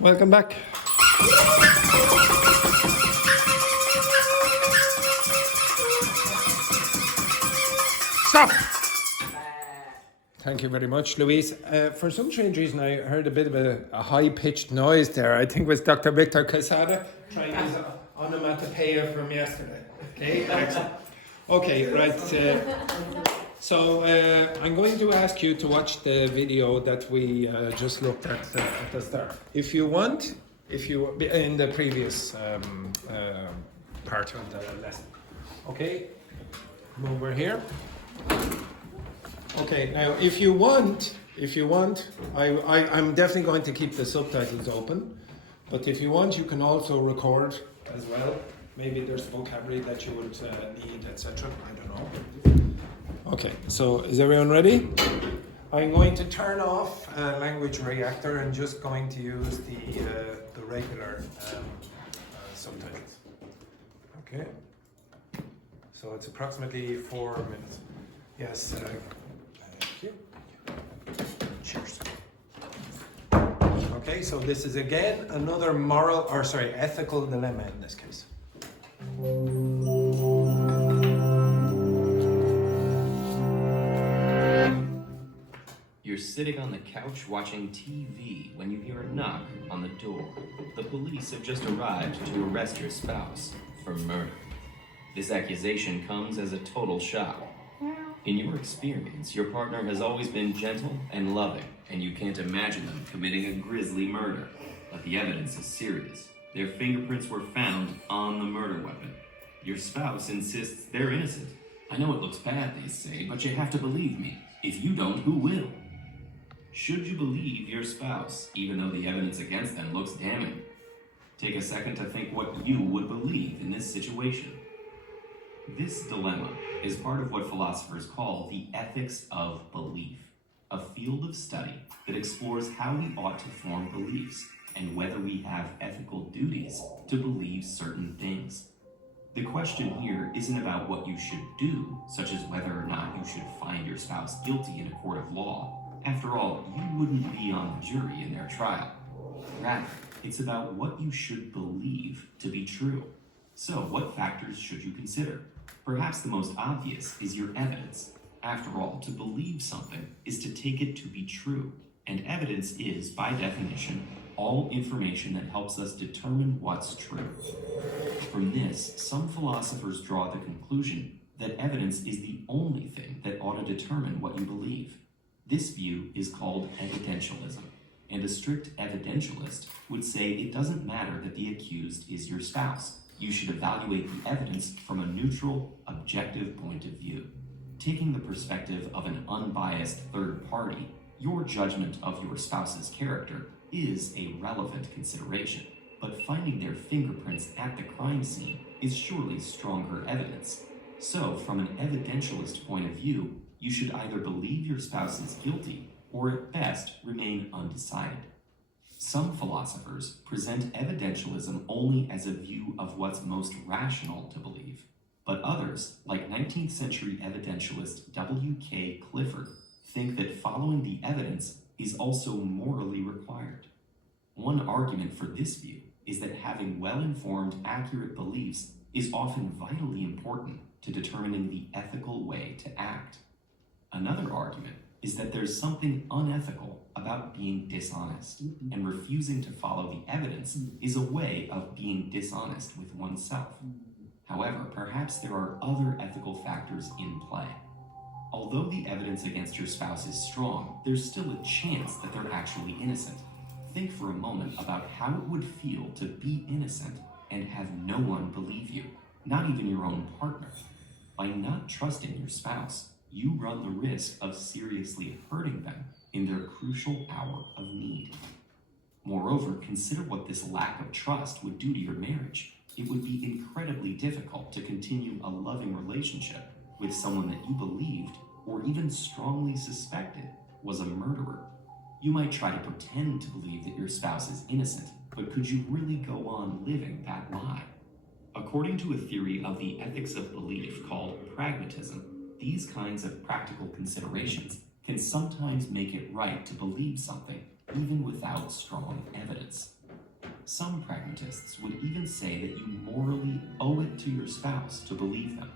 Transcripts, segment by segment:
Welcome back. Stop! Thank you very much, Louise. For some strange reason, I heard a bit of a high-pitched noise there. I think it was Dr. Victor Quesada trying his onomatopoeia from yesterday. Okay, excellent. Okay, right. So I'm going to ask you to watch the video that we just looked at the start. If you want, in the previous part of the lesson. Okay, come over here. Okay, now if you want, I'm definitely going to keep the subtitles open, but if you want, you can also record as well. Maybe there's vocabulary that you would need, etc. I don't know. Okay, so is everyone ready? I'm going to turn off language reactor and just going to use the regular subtitles. Okay, so it's approximately 4 minutes. Yes, thank you. Cheers. Okay, so this is again another ethical dilemma in this case. You're sitting on the couch watching TV when you hear a knock on the door. The police have just arrived to arrest your spouse for murder. This accusation comes as a total shock. In your experience, your partner has always been gentle and loving, and you can't imagine them committing a grisly murder. But the evidence is serious. Their fingerprints were found on the murder weapon. Your spouse insists they're innocent. I know it looks bad, they say, but you have to believe me. If you don't, who will? Should you believe your spouse, even though the evidence against them looks damning? Take a second to think what you would believe in this situation. This dilemma is part of what philosophers call the ethics of belief, a field of study that explores how we ought to form beliefs and whether we have ethical duties to believe certain things. The question here isn't about what you should do, such as whether or not you should find your spouse guilty in a court of law. After all, you wouldn't be on the jury in their trial. Rather, it's about what you should believe to be true. So, what factors should you consider? Perhaps the most obvious is your evidence. After all, to believe something is to take it to be true, and evidence is, by definition, all information that helps us determine what's true. From this, some philosophers draw the conclusion that evidence is the only thing that ought to determine what you believe. This view is called evidentialism, and a strict evidentialist would say it doesn't matter that the accused is your spouse. You should evaluate the evidence from a neutral, objective point of view. Taking the perspective of an unbiased third party, your judgment of your spouse's character is a relevant consideration, but finding their fingerprints at the crime scene is surely stronger evidence. So, from an evidentialist point of view, you should either believe your spouse is guilty or at best remain undecided. Some philosophers present evidentialism only as a view of what's most rational to believe, but others, like 19th century evidentialist W.K. Clifford, think that following the evidence is also morally required. One argument for this view is that having well-informed, accurate beliefs is often vitally important to determining the ethical way to act. Another argument is that there's something unethical about being dishonest, and refusing to follow the evidence is a way of being dishonest with oneself. However, perhaps there are other ethical factors in play. Although the evidence against your spouse is strong, there's still a chance that they're actually innocent. Think for a moment about how it would feel to be innocent and have no one believe you, not even your own partner. By not trusting your spouse, you run the risk of seriously hurting them in their crucial hour of need. Moreover, consider what this lack of trust would do to your marriage. It would be incredibly difficult to continue a loving relationship with someone that you believed or even strongly suspected was a murderer. You might try to pretend to believe that your spouse is innocent, but could you really go on living that lie? According to a theory of the ethics of belief called pragmatism, these kinds of practical considerations can sometimes make it right to believe something, even without strong evidence. Some pragmatists would even say that you morally owe it to your spouse to believe them.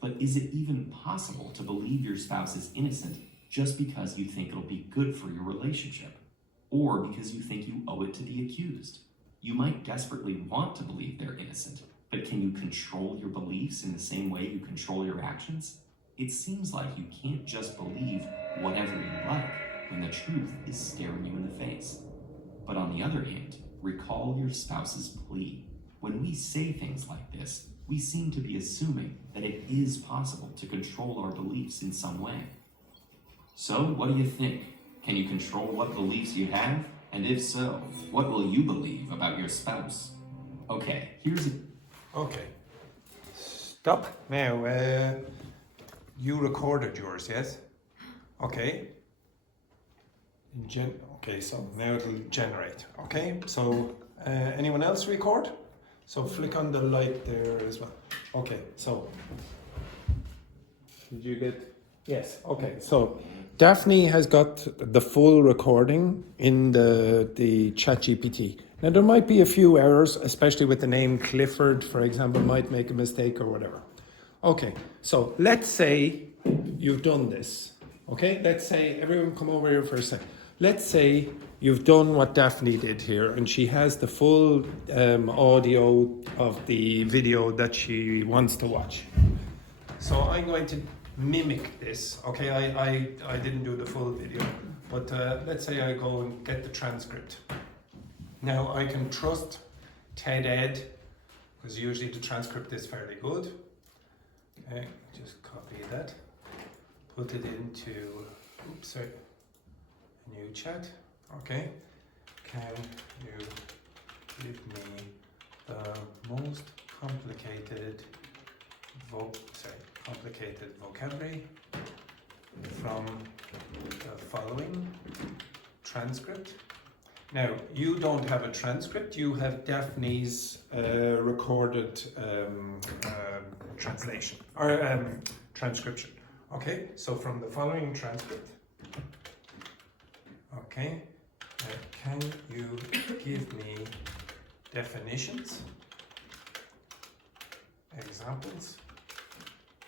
But is it even possible to believe your spouse is innocent just because you think it'll be good for your relationship? Or because you think you owe it to the accused? You might desperately want to believe they're innocent, but can you control your beliefs in the same way you control your actions? It seems like you can't just believe whatever you like when the truth is staring you in the face. But on the other hand, recall your spouse's plea. When we say things like this, we seem to be assuming that it is possible to control our beliefs in some way. So, what do you think? Can you control what beliefs you have? And if so, what will you believe about your spouse? Okay, here's a... Okay. Stop. Now, you recorded yours, yes? Okay. Okay, so now it'll generate. Okay, so anyone else record? So flick on the light there as well. Okay, so did you get? Yes. Okay, so Daphne has got the full recording in the ChatGPT. Now there might be a few errors, especially with the name Clifford, for example, might make a mistake or whatever. Okay, so let's say you've done this. Okay, let's say everyone come over here for a second. Let's say you've done what Daphne did here and she has the full audio of the video that she wants to watch. So I'm going to mimic this. Okay, I didn't do the full video, but let's say I go and get the transcript. Now I can trust TED because usually the transcript is fairly good. Okay, just copy that, put it into, a new chat. Okay, can you give me the most complicated vocabulary from the following transcript? Now, you don't have a transcript, you have Daphne's recorded translation or transcription. Okay, so from the following transcript, okay, can you give me definitions, examples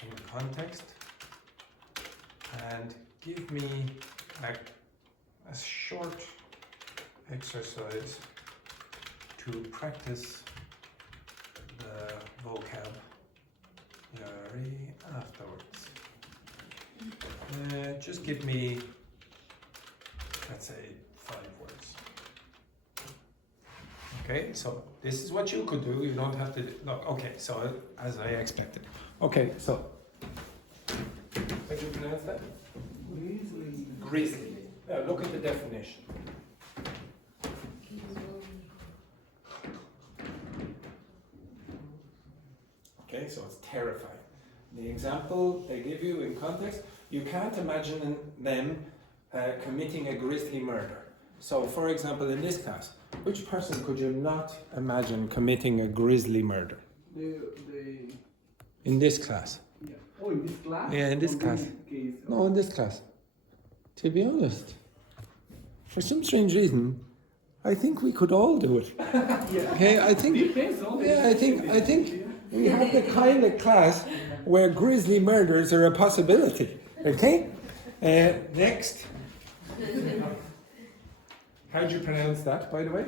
in context, and give me a short exercise to practice the vocabulary afterwards. Just give me, let's say, 5 words. Okay, so this is what you could do. You don't have to look. Okay, so as I expected. Okay, so how do you pronounce that? Grizzly. Grizzly. Look at the definition. Okay, so it's terrifying. The example they give you in context, you can't imagine them committing a grisly murder. So, for example, in this class, which person could you not imagine committing a grisly murder? In this class. Yeah. Oh, in this class? Yeah, in this class. Case. No, in this class. To be honest, for some strange reason, I think we could all do it. Yeah. Okay, I think. Depends on Yeah, I think we have the kind of class where grisly murders are a possibility. Okay. Next. How do you pronounce that, by the way?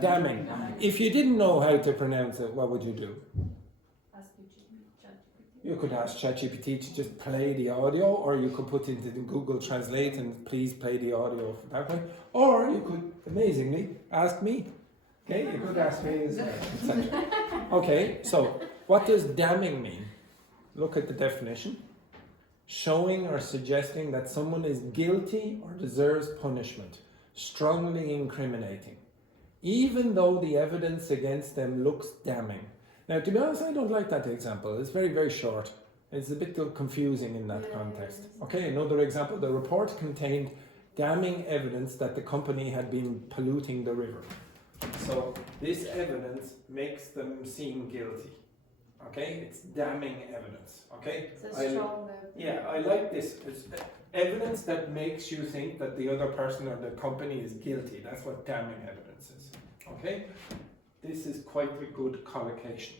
Damning. If you didn't know how to pronounce it, what would you do? You could ask ChatGPT to just play the audio, or you could put it into Google Translate and please play the audio that way. Or you could, amazingly, ask me. Okay, you could ask me as well, etc. Okay, so what does damning mean? Look at the definition. Showing or suggesting that someone is guilty or deserves punishment. Strongly incriminating. Even though the evidence against them looks damning. Now, to be honest, I don't like that example. It's very, very short. It's a bit confusing in that context. Okay, another example. The report contained damning evidence that the company had been polluting the river. So this evidence makes them seem guilty. Okay, it's damning evidence. Okay, I like this. It's evidence that makes you think that the other person or the company is guilty. That's what damning evidence is. Okay, this is quite a good collocation.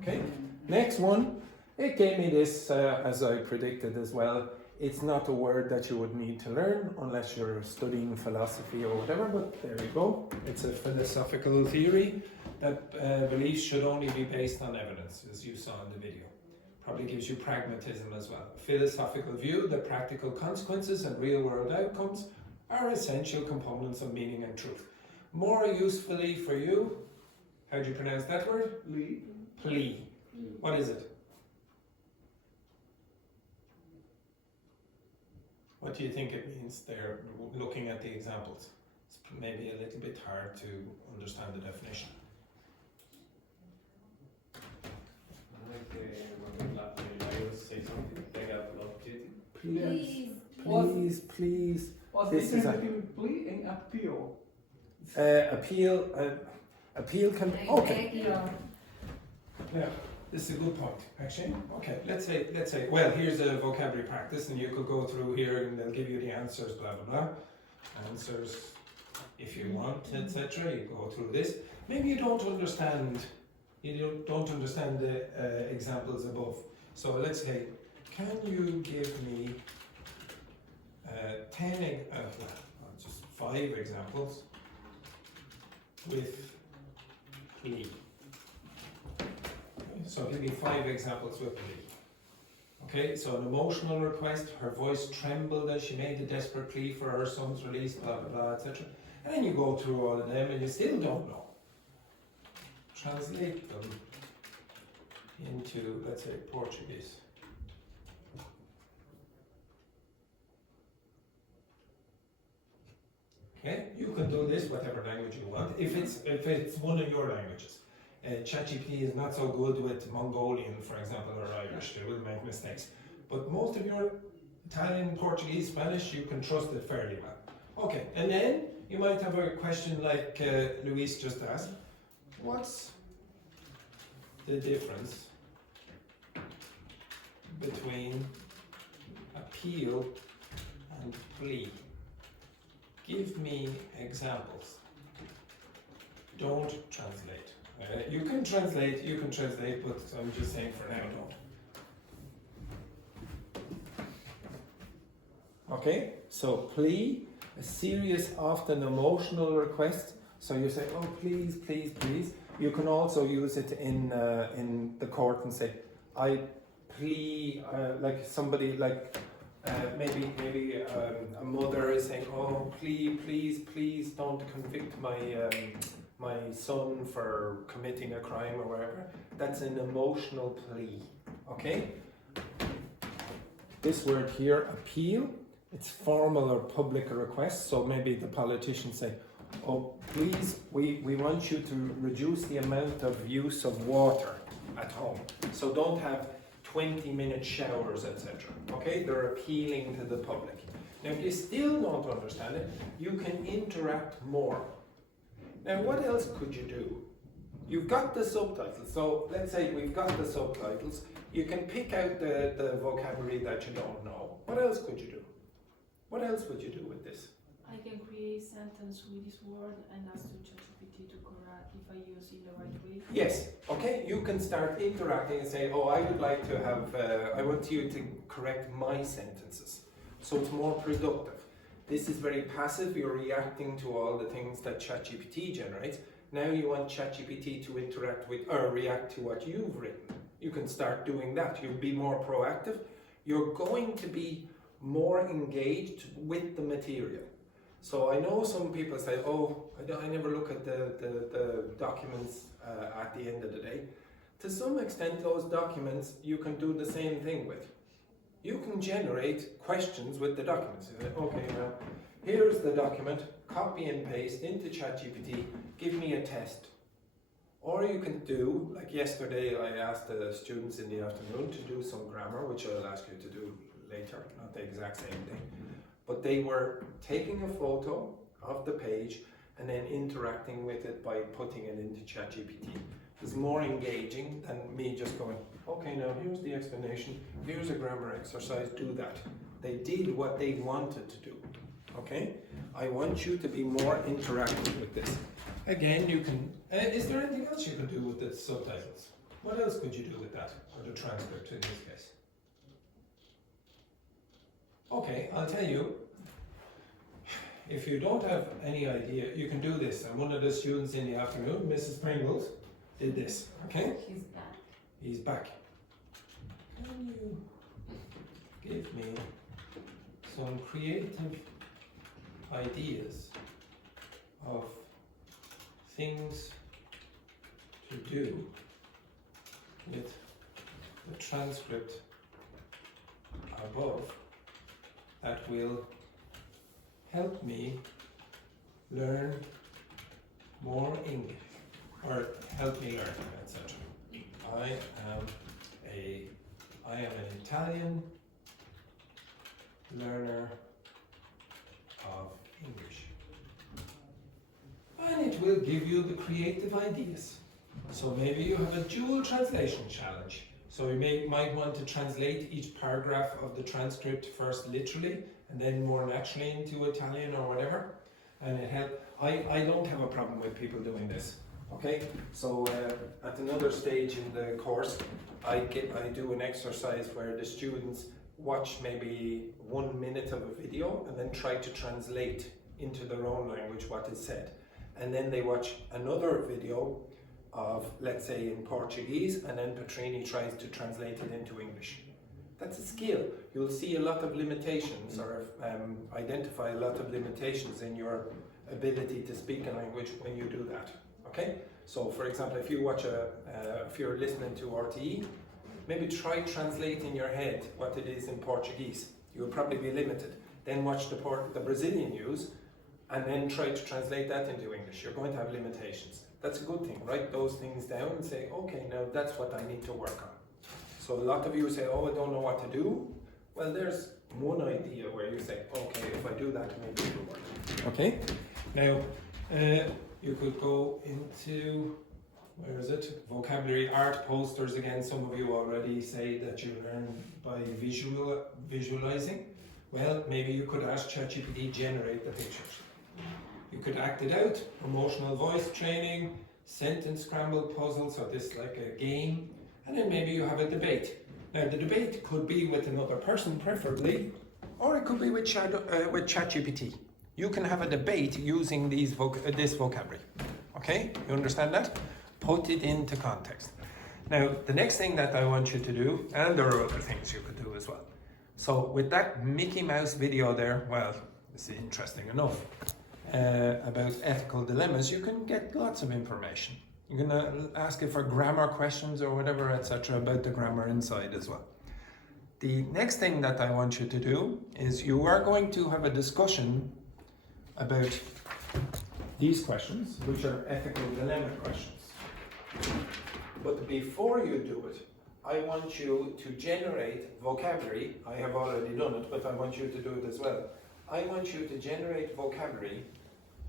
Okay, next one, it gave me this as I predicted as well. It's not a word that you would need to learn unless you're studying philosophy or whatever, but there you go. It's a philosophical theory that beliefs should only be based on evidence, as you saw in the video. Probably gives you pragmatism as well. A philosophical view that practical consequences and real world outcomes are essential components of meaning and truth. More usefully for you, how do you pronounce that word? Lee. Plea. What is it? What do you think it means there, looking at the examples? It's maybe a little bit hard to understand the definition. Say something, take out a lot of duty. Please. Please. What's This the is difference between plea and appeal? Appeal can be, okay. Yeah. Yeah, this is a good point, actually. Okay, let's say, well, here's a vocabulary practice, and you could go through here, and they'll give you the answers, blah blah blah. Answers, if you want, etc. You go through this. Maybe you don't understand. You don't understand the examples above. So let's say, can you give me just 5 examples with plea? So give me 5 examples with plea. Okay, so an emotional request, her voice trembled as she made a desperate plea for her son's release, blah blah blah, etc. And then you go through all of them and you still don't know. Translate them into, let's say, Portuguese. Okay, you can do this whatever language you want. If it's one of your languages. ChatGPT is not so good with Mongolian, for example, or Irish. They will make mistakes. But most of your Italian, Portuguese, Spanish, you can trust it fairly well. Okay, and then you might have a question like Luis just asked. What's the difference between appeal and plea? Give me examples. Don't translate. You can translate, but I'm just saying for now, don't. Okay, so plea, a serious, often emotional request. So you say, oh, please, please, please. You can also use it in the court and say, I plea, like somebody, like maybe a mother is saying, oh, please don't convict my son for committing a crime or whatever. That's an emotional plea, okay? This word here, appeal, it's formal or public request. So maybe the politicians say, oh, please, we want you to reduce the amount of use of water at home. So don't have 20-minute showers, etc. Okay, they're appealing to the public. Now, if you still don't understand it, you can interact more. Now, what else could you do? You've got the subtitles. So let's say we've got the subtitles. You can pick out the vocabulary that you don't know. What else could you do? What else would you do with this? I can create sentence with this word and ask to ChatGPT to correct if I use it the right way. Yes, okay, you can start interacting and say, oh, I would like to have, I want you to correct my sentences. So it's more productive. This is very passive, you're reacting to all the things that ChatGPT generates. Now you want ChatGPT to interact with, or react to what you've written. You can start doing that, you'll be more proactive. You're going to be more engaged with the material. So I know some people say, oh, I never look at the documents at the end of the day. To some extent, those documents you can do the same thing with. You can generate questions with the documents. You say, okay, now here's the document, copy and paste into ChatGPT, give me a test. Or you can do, like yesterday I asked the students in the afternoon to do some grammar, which I'll ask you to do later, not the exact same thing. But they were taking a photo of the page and then interacting with it by putting it into ChatGPT. It was more engaging than me just going, okay, now here's the explanation, here's a grammar exercise, do that. They did what they wanted to do, okay? I want you to be more interactive with this. Again, you can, is there anything else you can do with the subtitles? What else could you do with that, or the transcript in this case? Okay, I'll tell you. If you don't have any idea, you can do this. And one of the students in the afternoon, Mrs. Pringles, did this, okay? He's back. He's back. Can you give me some creative ideas of things to do with the transcript above that will help me learn more English, or help me learn, etc. I am an Italian learner of English. And it will give you the creative ideas. So maybe you have a dual translation challenge. So you might want to translate each paragraph of the transcript first literally and then more naturally into Italian or whatever. And it helps. I don't have a problem with people doing this. Okay, so at another stage in the course, I do an exercise where the students watch maybe 1 minute of a video and then try to translate into their own language what is said. And then they watch another video of, let's say, in Portuguese, and then Petrini tries to translate it into English. That's a skill. You'll see a lot of limitations, or identify a lot of limitations in your ability to speak a language when you do that. Okay? So, for example, if you watch if you're listening to RTE, maybe try translate in your head what it is in Portuguese. You'll probably be limited. Then watch the Brazilian news, and then try to translate that into English. You're going to have limitations. That's a good thing. Write those things down and say, okay, now that's what I need to work on. So a lot of you say, oh, I don't know what to do. Well, there's one idea where you say, okay, if I do that, maybe it will work. Okay? Now, you could go into, where is it? Vocabulary, art, posters. Again, some of you already say that you learn by visualizing. Well, maybe you could ask ChatGPT generate the pictures. You could act it out, emotional voice training, sentence scramble puzzle, so this is like a game, and then maybe you have a debate. Now the debate could be with another person preferably, or it could be with ChatGPT. You can have a debate using this vocabulary. Okay, you understand that? Put it into context. Now the next thing that I want you to do, and there are other things you could do as well. So with that Mickey Mouse video there, well, it's interesting enough. About ethical dilemmas, you can get lots of information. You can ask it for grammar questions or whatever, etc., about the grammar inside as well. The next thing that I want you to do is you are going to have a discussion about these questions, which are ethical dilemma questions. But before you do it, I want you to generate vocabulary. I have already done it, but I want you to do it as well. I want you to generate vocabulary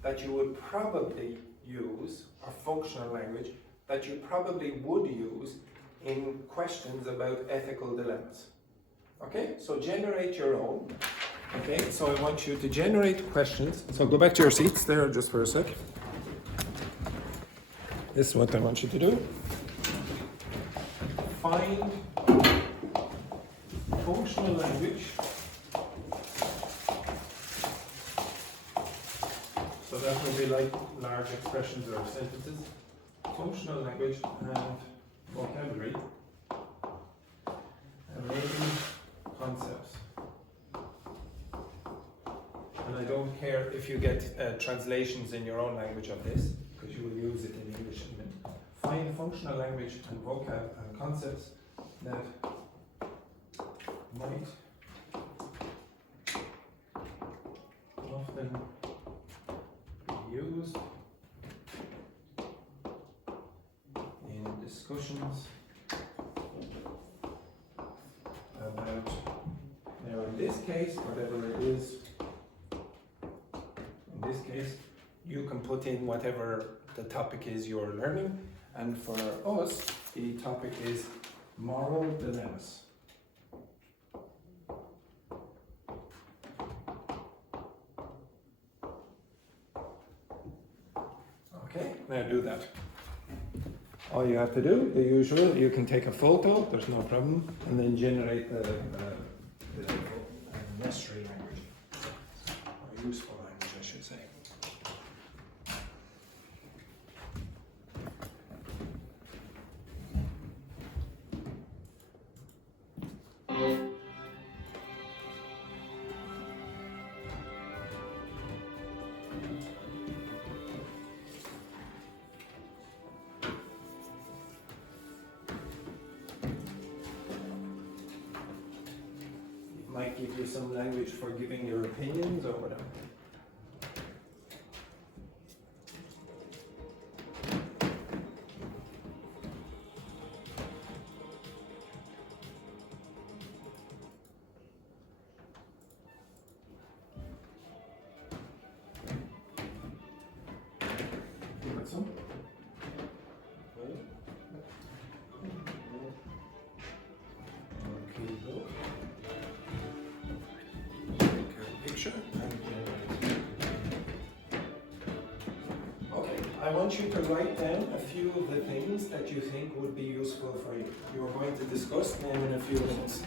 that you would probably use, or functional language, that you probably would use in questions about ethical dilemmas. Okay, so generate your own. Okay, so I want you to generate questions. So go back to your seats there just for a sec. This is what I want you to do. Find functional language. So that will be like large expressions or sentences. Functional language and vocabulary. And maybe concepts. And I don't care if you get translations in your own language of this, because you will use it in English in a minute. Find functional language and vocab and concepts that might often be used in discussions about, now in this case, whatever it is, in this case, you can put in whatever the topic is you're learning, and for us, the topic is moral dilemmas. Okay, now do that. All you have to do, the usual, you can take a photo, there's no problem, and then generate the necessary language, or useful language, I should say. Might give you some language for giving your opinions or whatever. You got some? Okay, go. Picture. Okay, I want you to write down a few of the things that you think would be useful for you. You are going to discuss them in a few minutes.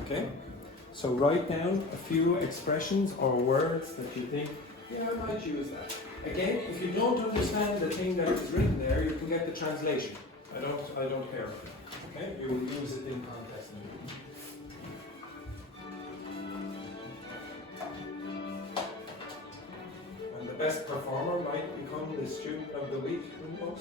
Okay? So write down a few expressions or words that you think, yeah, I might use that. Again, if you don't understand the thing that is written there, you can get the translation. I don't care. Okay? You will use it in context. And the best performer might become the student of the week, who knows?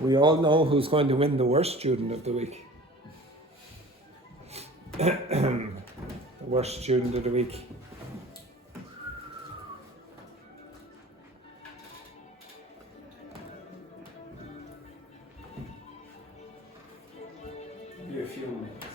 We all know who's going to win the worst student of the week. The worst student of the week. Give you a few minutes.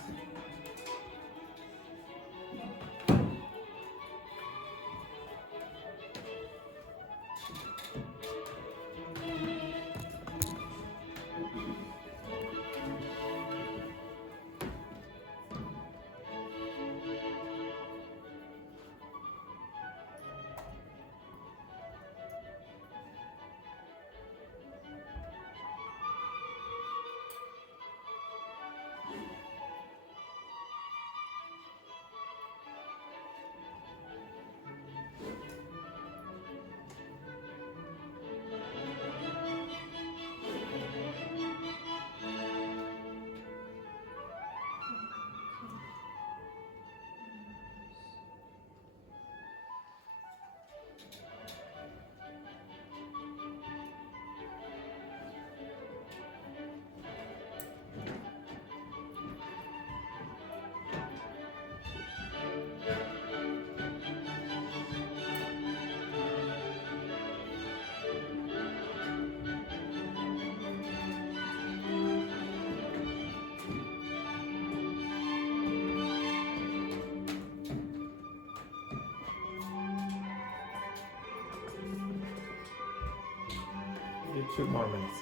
Give 2 more minutes.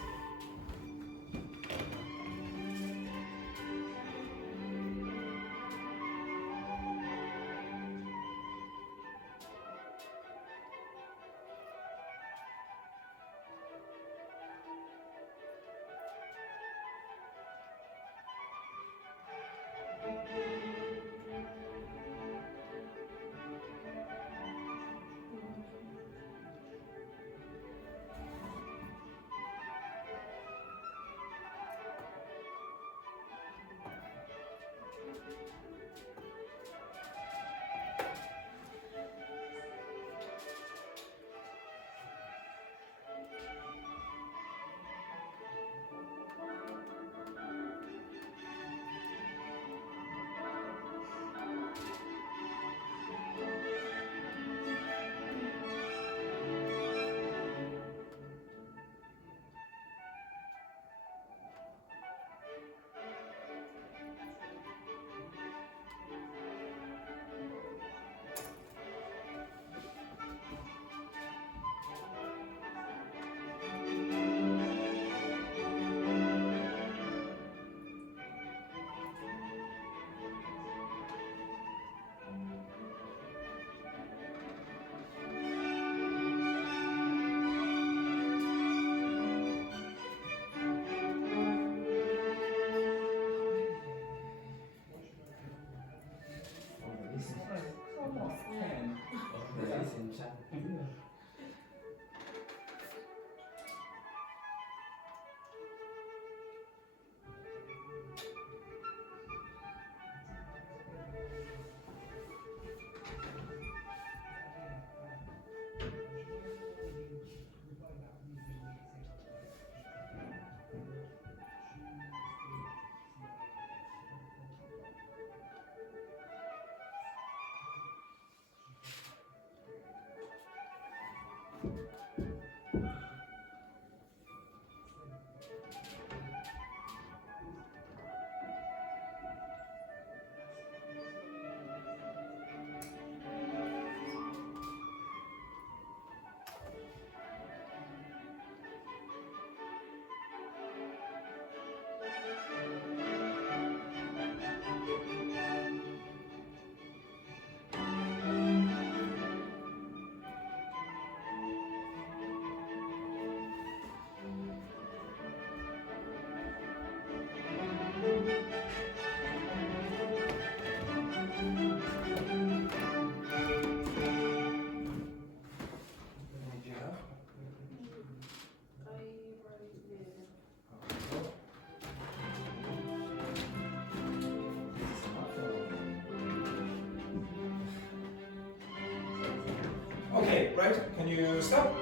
Okay, right? Can you stop?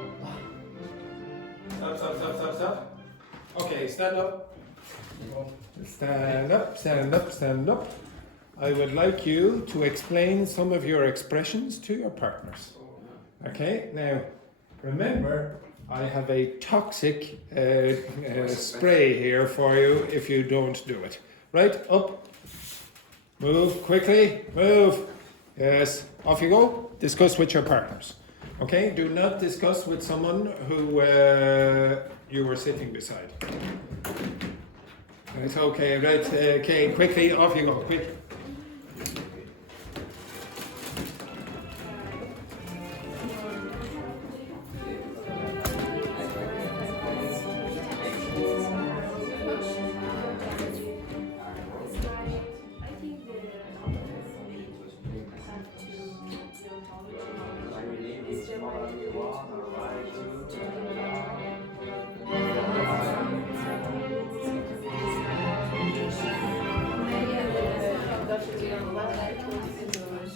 Stop. Okay, stand up. Stand up, stand up, stand up. I would like you to explain some of your expressions to your partners. Okay, now remember, I have a toxic spray here for you if you don't do it. Right, up. Move quickly, move. Yes, off you go. Discuss with your partners. Okay, do not discuss with someone who you were sitting beside. It's okay, right? Okay, quickly, off you go, quick.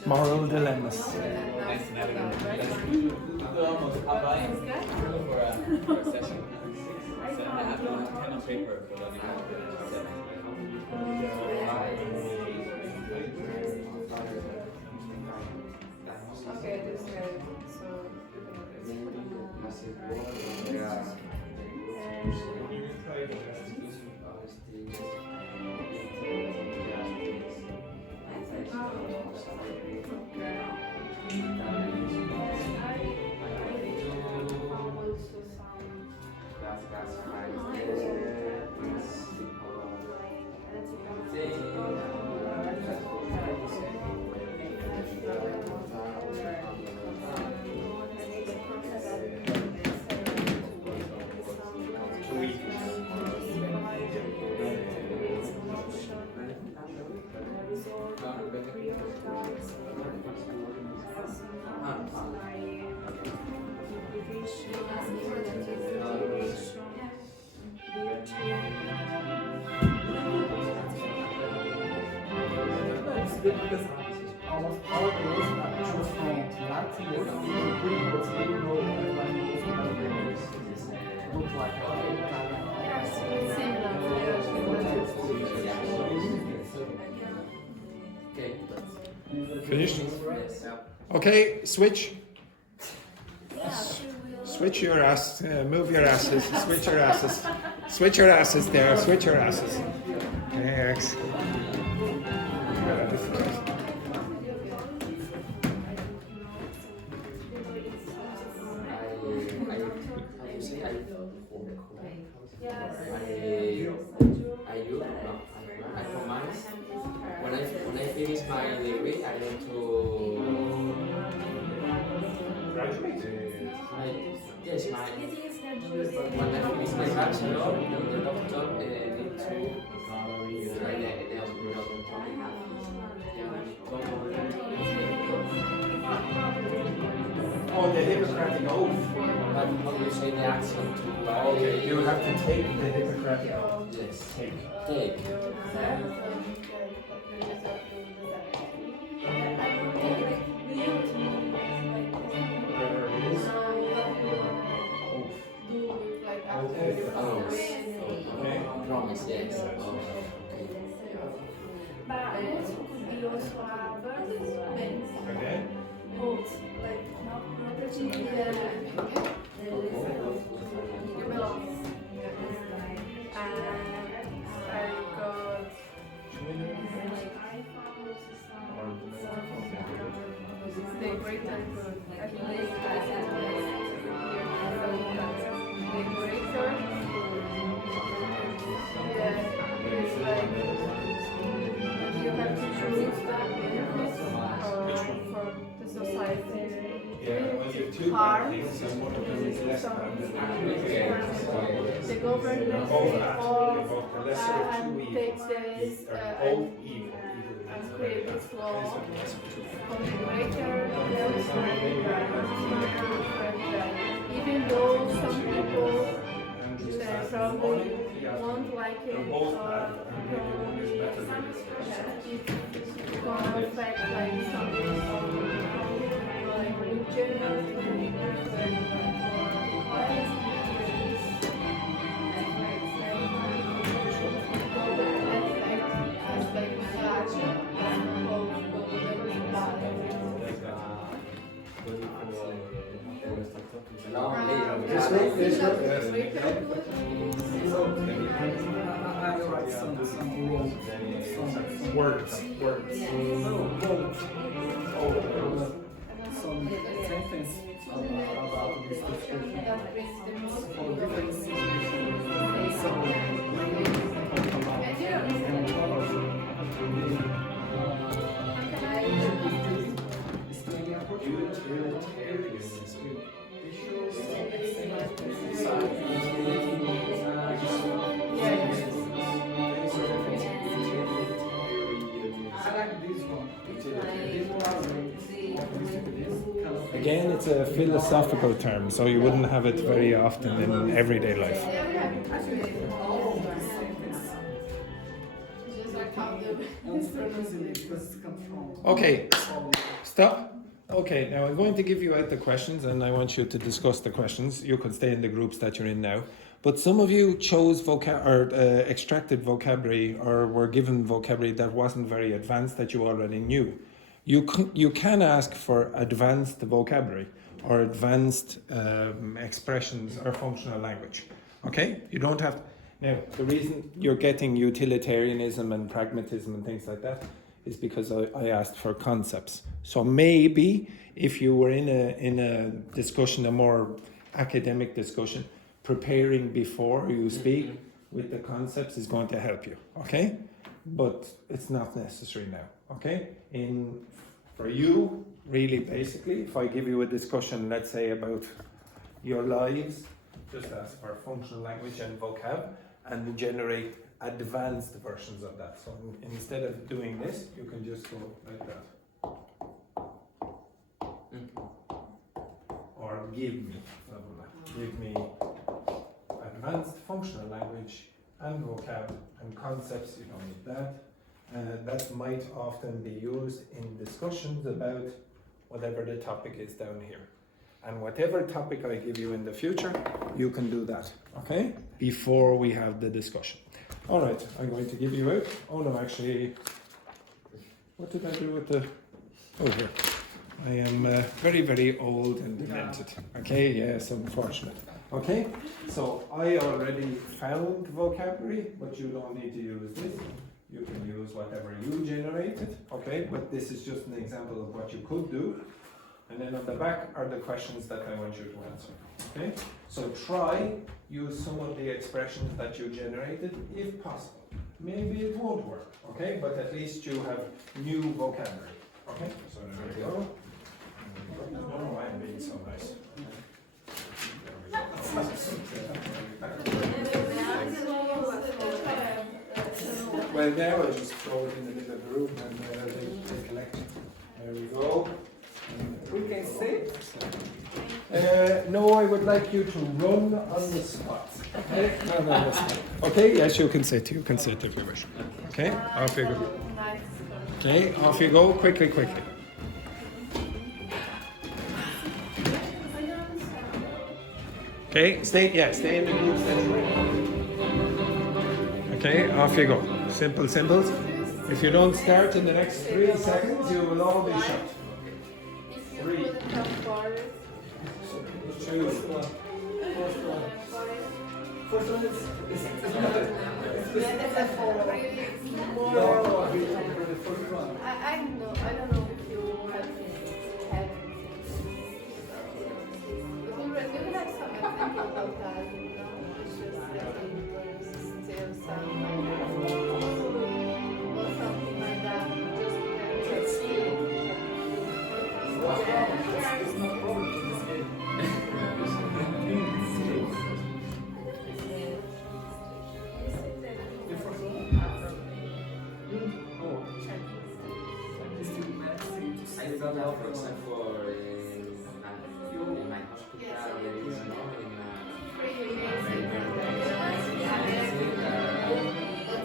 Moral dilemmas. Because almost all of those choose from Latin or Greek, but they don't know that language look like Finished? Okay, switch. Switch your ass, move your asses, switch your asses. Switch your asses there, switch your asses. Thanks. I promise when I finish my degree, I want to Graduate? yes, when I finish my bachelor, the doctor need to try the hospital. Oh, the Hippocratic Oath. But how do you say the accent to Okay, you have to take the Hippocratic Oath. yes, Take. take. Whatever it is. Oath. Okay. Promise, yes. But also could be also a verb. Okay. Both, like not the The greater good. I think the greater is like you have to choose for the society. Yeah, well, you have two bad things, and one of them is less bad than The government both the lesser of two and evils. takes this They're both evil. and create this law Lesser of two evils. on the greater even though some people probably won't like it They're both bad, and one is better than the other. it's gonna affect like some people like No, lì, I write some rules. Words. Some sentence about this description for different situations. So when we talk about Again, it's a philosophical term, so you wouldn't have it very often in everyday life. Okay, stop. Okay, now I'm going to give you out the questions and I want you to discuss the questions. You could stay in the groups that you're in now. But some of you chose extracted vocabulary or were given vocabulary that wasn't very advanced that you already knew. You can ask for advanced vocabulary or advanced expressions or functional language. Okay? You don't have... Now, the reason you're getting utilitarianism and pragmatism and things like that is because I asked for concepts. So maybe if you were in a discussion, a more academic discussion, preparing before you speak with the concepts is going to help you, okay? But it's not necessary now, okay? For you, really basically, if I give you a discussion, let's say about your lives, just ask for functional language and vocab and generate advanced versions of that. So instead of doing this, you can just go like that. Or give me, blah, blah, blah. Give me advanced functional language and vocab and concepts. You don't need that. That might often be used in discussions about whatever the topic is down here. And whatever topic I give you in the future, you can do that, okay? Before we have the discussion. All right, I'm going to give you out. Oh no, actually, what did I do with the... Oh, here. I am very, very old and demented. Okay, yes, unfortunate. Okay, so I already found vocabulary, but you don't need to use this. You can use whatever you generated, okay? But this is just an example of what you could do. And then on the back are the questions that I want you to answer, okay? So try, use some of the expressions that you generated, if possible. Maybe it won't work, okay? But at least you have new vocabulary, okay? So there we go. Oh, I'm being so nice. Well, now I just throw it in the middle of the room and they collect it. There we go. We can say no, I would like you to run on the spot. Okay? No, okay, yes, you can sit. You can sit if you wish. Okay, off you go. Okay, off you go. Quickly. Okay, stay in the group. Okay, off you go. Simple symbols. If you don't start in the next 3 seconds, you will all be shot. 3, 2, first one is I don't know if you have we have some example about that, it's just that it was still some or something like that, just it's not problem. I don't know, for example, in my hospital, there is no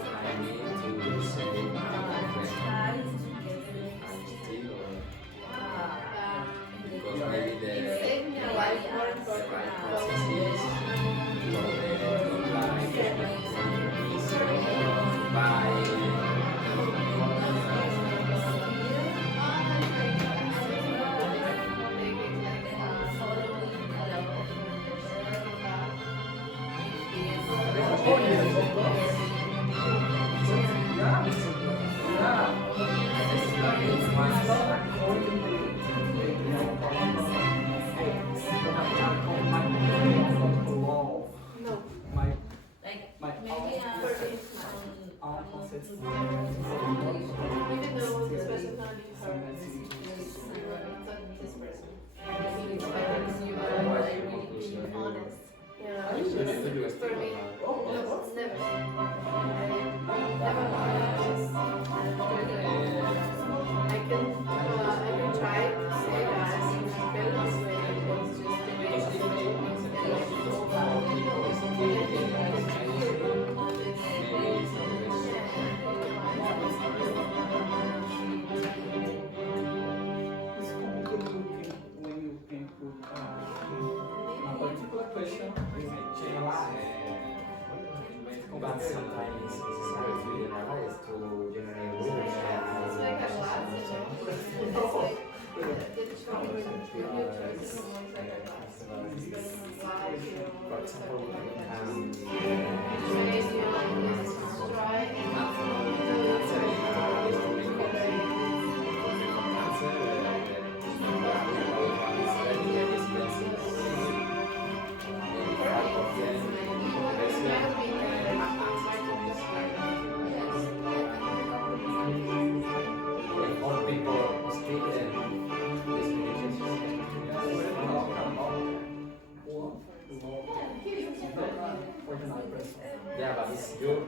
I need to say because maybe can try to say that in a careless way, because just the way it's It's complicated when you can put a particular question chega lá, But sometimes it's necessary to generalize to generate rules like a glass, you know? It's like the choice, your choice is almost like a glass. For example, all people speak yeah, but it's your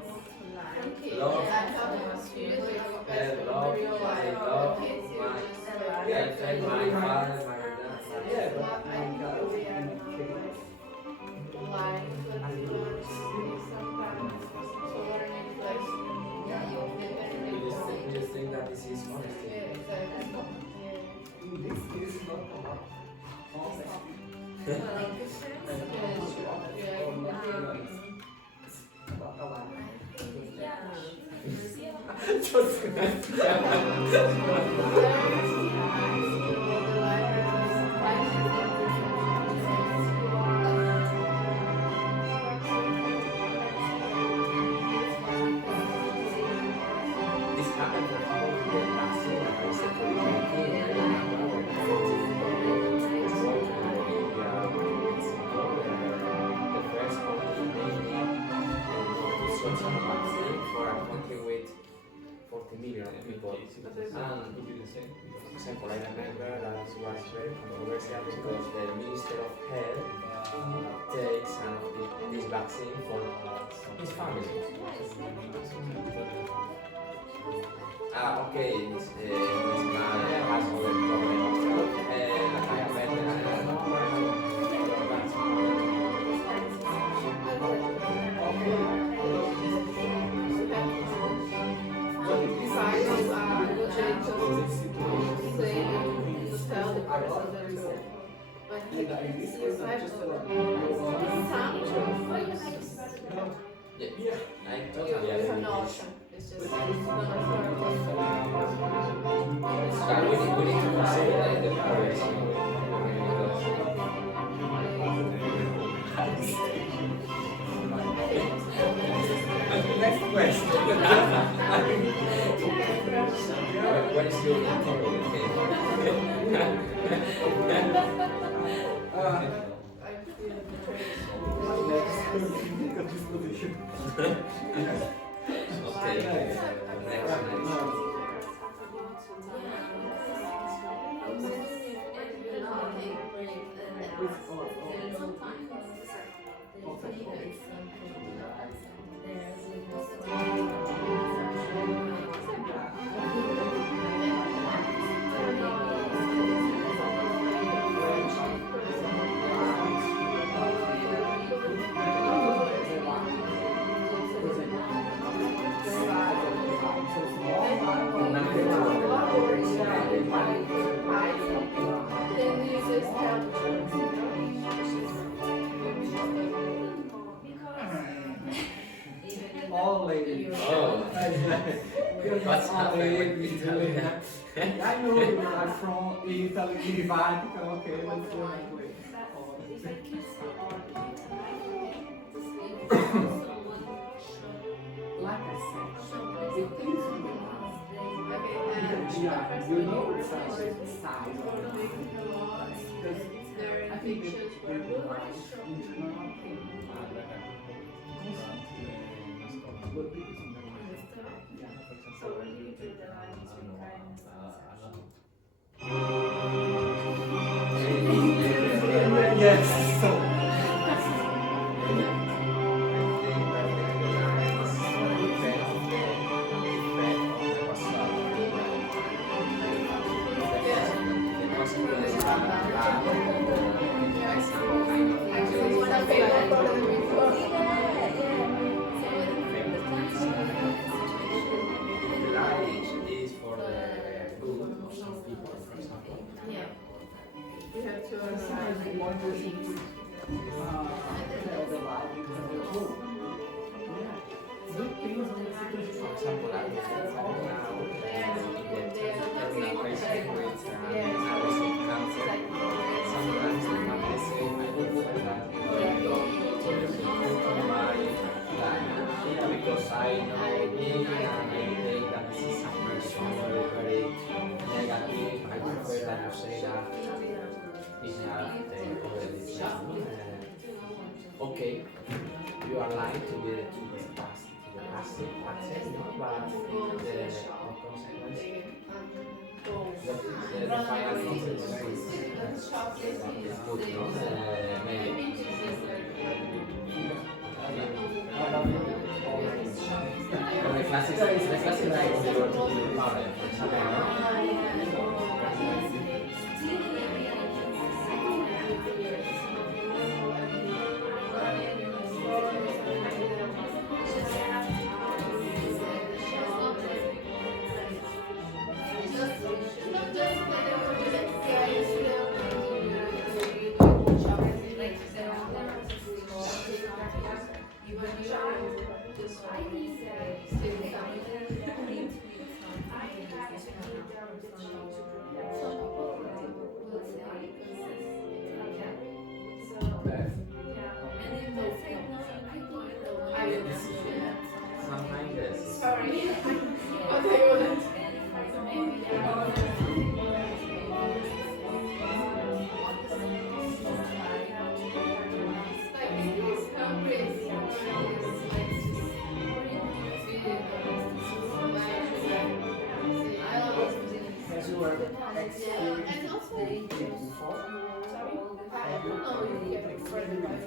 love, I love my girlfriend, my father, my dad. yeah, but You just think that this is honesty. in this case, it's not about honesty. About a lie. This happened for people who get vaccine and also for the first country to switch on vaccine for a country with 40 million people. And for example, I remember that was very controversial because the Minister of Health takes some of this vaccine for his family. Okay, his mother has other problem of health, yeah, I totally agree. It's just We need to consider the progress. Next question. What is your interview thing? Okay. Next. All ladies. Oh. What's happening with Italy? I know you are from Italy, Vatican, okay, let's go that way. Like I said, the things we do, yeah, you know the size of the because I think that we're internal thing. But because yes, so. Is for the good of some people, for example. Yeah. You have to For example, I was now in the terminal patient with aggressive cancer. Sometimes the family say, I don't feel that my life because I know me and I think that this is a person very negative. I prefer that you say that we have already said. Okay, you are lying to the past. Access, no, but the consequence, the final consequence is good, no? Maybe. The classic like the father, for example, no? Sometimes yes. Sorry. But I wouldn't. And also, I don't know if you get further life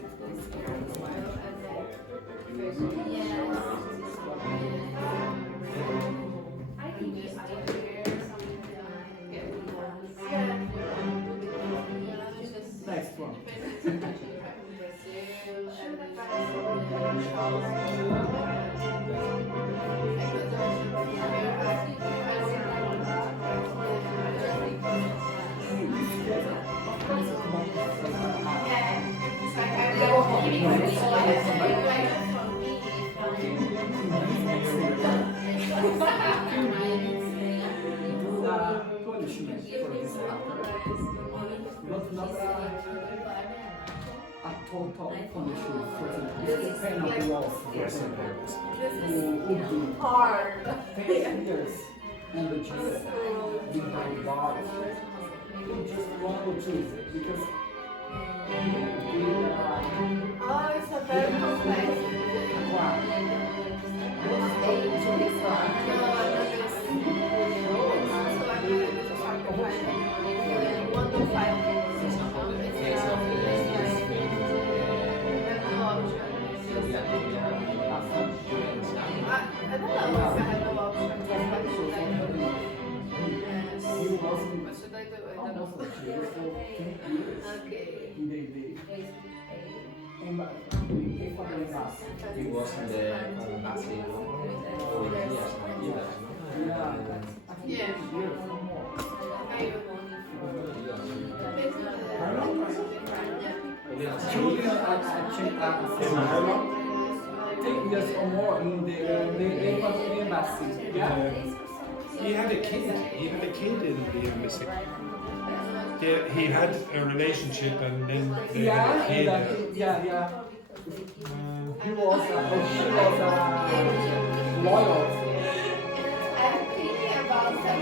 Next one. Punishment for this not a total punishment, for example, the penalty of, for example, would be hard. 10 years in the jail behind bars. Just 1 or 2, because Oh, it's a very complex. It was in the Nazi, no? Yeah. children are 10 years or more in the embassy. Yeah. He had a kid. He had a kid in the embassy. He had a relationship and then they had a kid. He was she was loyal. I'm thinking about that.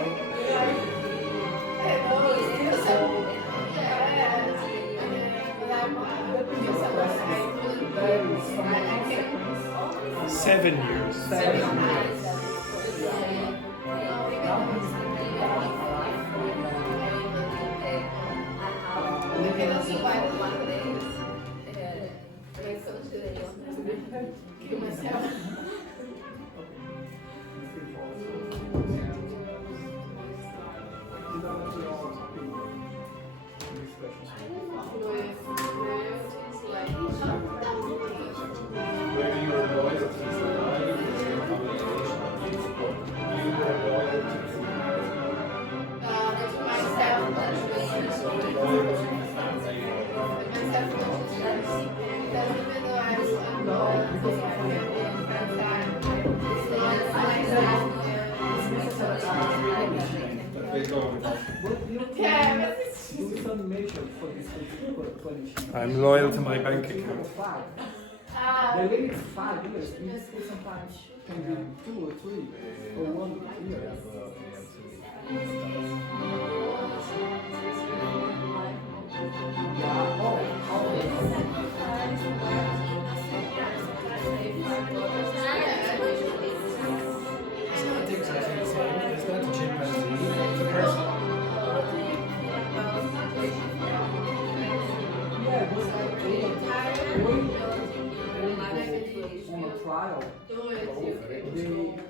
Very 7 years. 7 years. We'll go with that. But you Yeah, can but it's do some measure for this particular quality. I'm loyal to my bank account. The limit is 5 years. In this case, sometimes can be 2 or 3 or 1 year. Yeah. Oh, Things are the same. It's not a chimpanzee, it's a person. yeah, but on a trial, the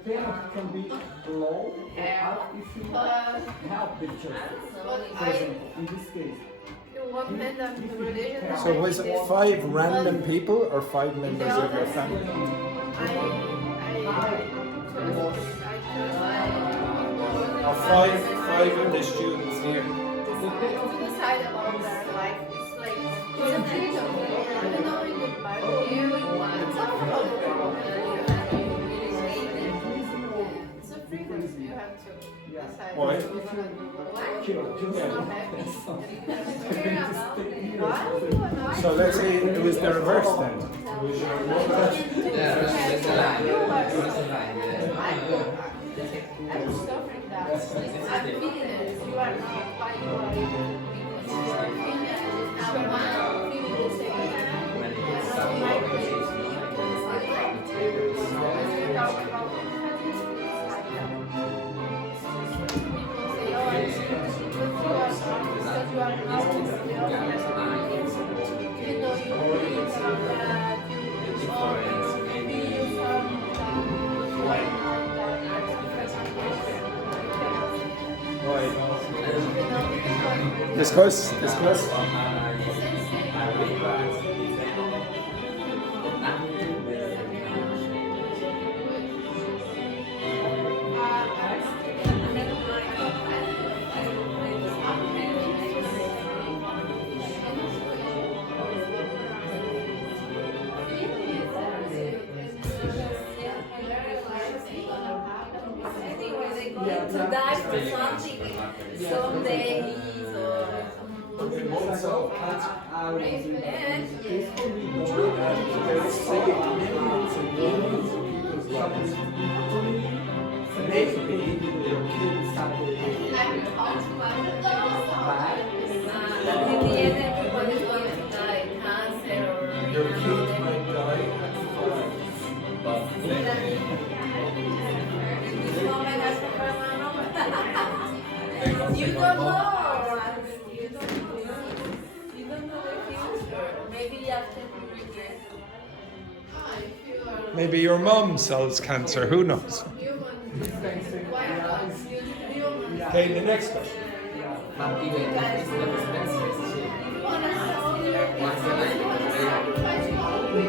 penalty can be low or up if you help the justice. For example, in this case, So was it 5 random people or 5 members of your family? Or 5 of the students here? Why? So let's say it was the reverse then. It was your mother. I'm suffering that. I'm feeling it. You are not why you are able because you are feeling it. I'm feeling the same. Discuss. To die for something someday. also cut out this can be maybe your kids started In the end, everybody's going to die, cancer or Your kid might die at 5, but You don't know. You don't know the future. Maybe after you regret. maybe your mom sells cancer, who knows? Okay, the next question. But even if it's not expensive, once a night,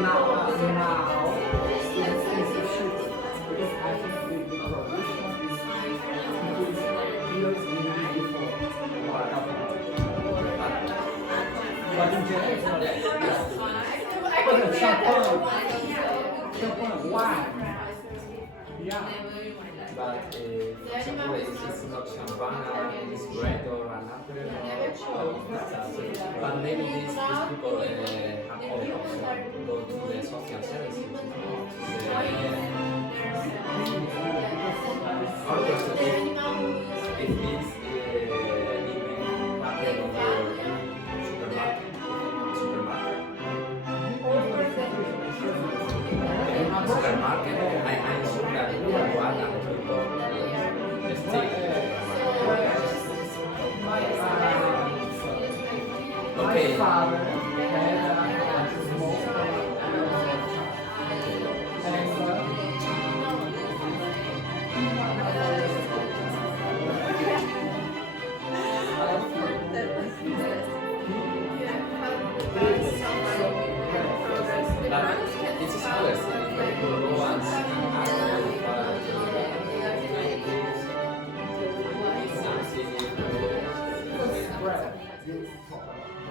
now it's shit because I think the production is years before. But in general, it's not that. But the champagne, wine. Yeah. but champagne is not champagne, it's bread or another. But maybe these people have other option, go to the social services. If it's even happen on your supermarket, I'm sure that one and people still. Okay. My father had a small It's ours. Once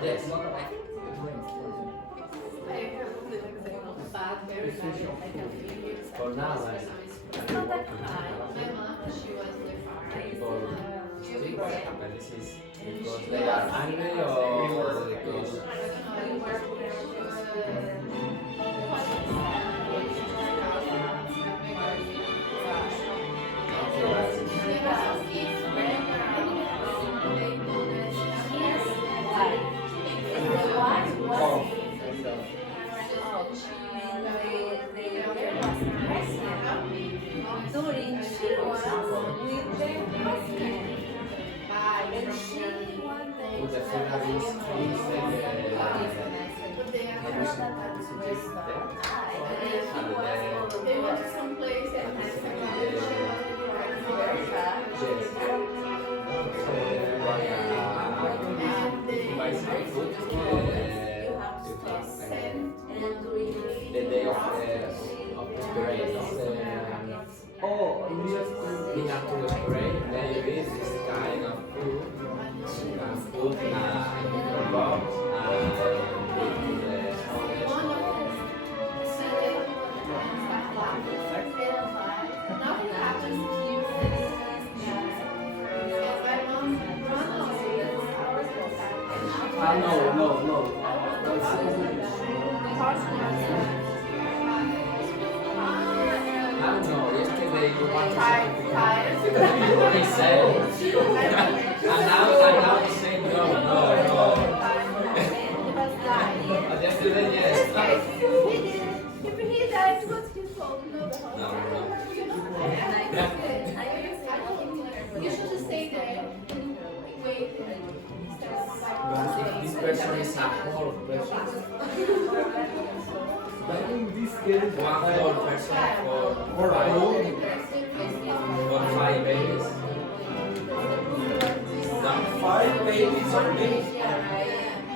yes. For now, people logic, and this is because they are angry or because During she was with the husband. And she one day the funeral is they went to some place and very bad. The day of the parade, Oh, leading up to the parade, maybe this kind of food you can put in a box and with the Nothing happens to you. no. I don't know, yesterday you want to Tired. he said, and now he's saying no. But yesterday, yes. If he died, what's his fault? No. You should just stay there and wait. This person is a whole person. But in this case, One whole person Or for 5 babies. No, 5 babies are me.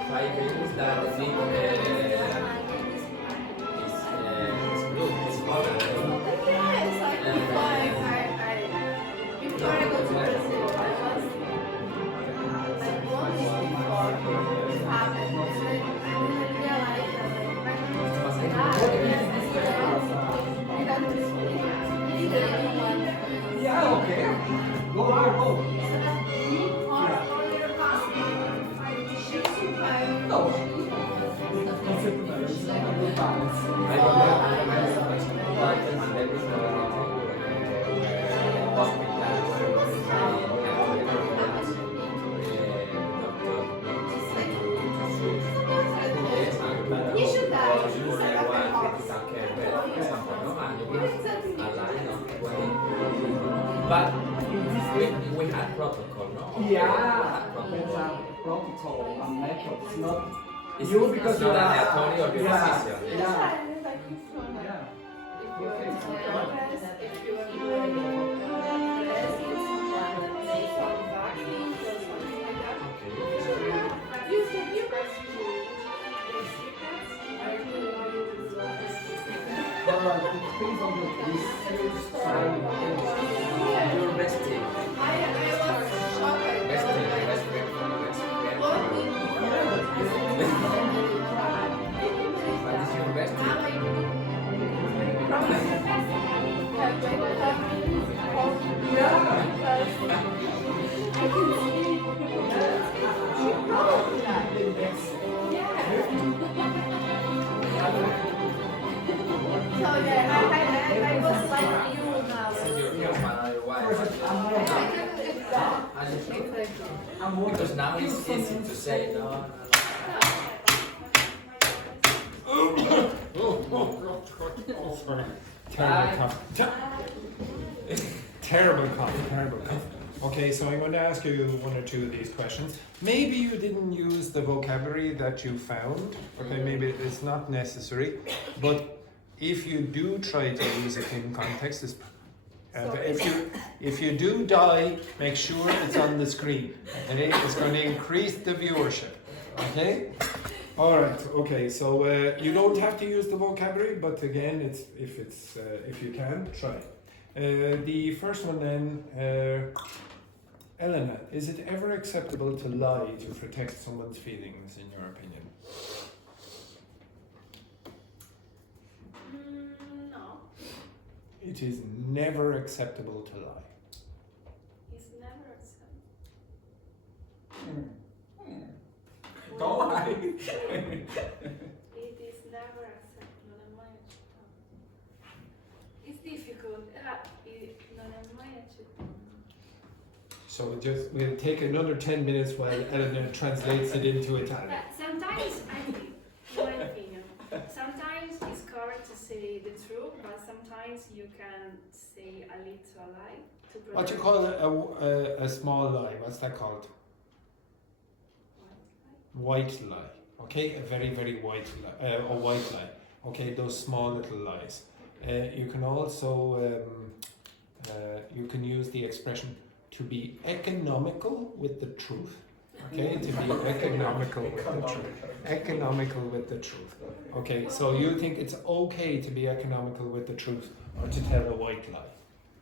5 babies that need is blue, is orange. Yes, I can fly. Before I go to Brazil, I wanted before it happened. And I realized yeah, okay. Go. No. I remember and there was You should die. But we had protocol, no? Yeah, there's a protocol and methods, not It's you because it's you not are. aleatory or your Yeah, decision. yeah. But it depends on the research side. Your best tip. Best tip. Best tip. What is your best tip? So yeah, I was like you now. Send your man or your wife. I'm more Because now it's easy to say no. Sorry. Terrible cough. Terrible cough. Okay, so I'm going to ask you one or two of these questions. Maybe you didn't use the vocabulary that you found. Okay, maybe it's not necessary. But if you do try to use it in context, if you do die, make sure it's on the screen. Okay, it's going to increase the viewership. Okay. All right. Okay. So you don't have to use the vocabulary, but again, if you can, try. The first one then, Elena, is it ever acceptable to lie to protect someone's feelings, in your opinion? No, It is never acceptable to lie. it's never acceptable. It is never accepted. Non è mai accettato. It's difficult. Non è mai accettato. So we'll take another 10 minutes while Elena translates it into Italian. Sometimes, I think, in my opinion, sometimes it's correct to say the truth, but sometimes you can say a little lie to protect. What you call a small lie? What's that called? White lie. Okay, a very, very white lie. A white lie. Okay, those small little lies. You can also you can use the expression to be economical with the truth. Okay, to be economical with the truth. Economical with the truth. Okay, so you think it's okay to be economical with the truth or to tell a white lie?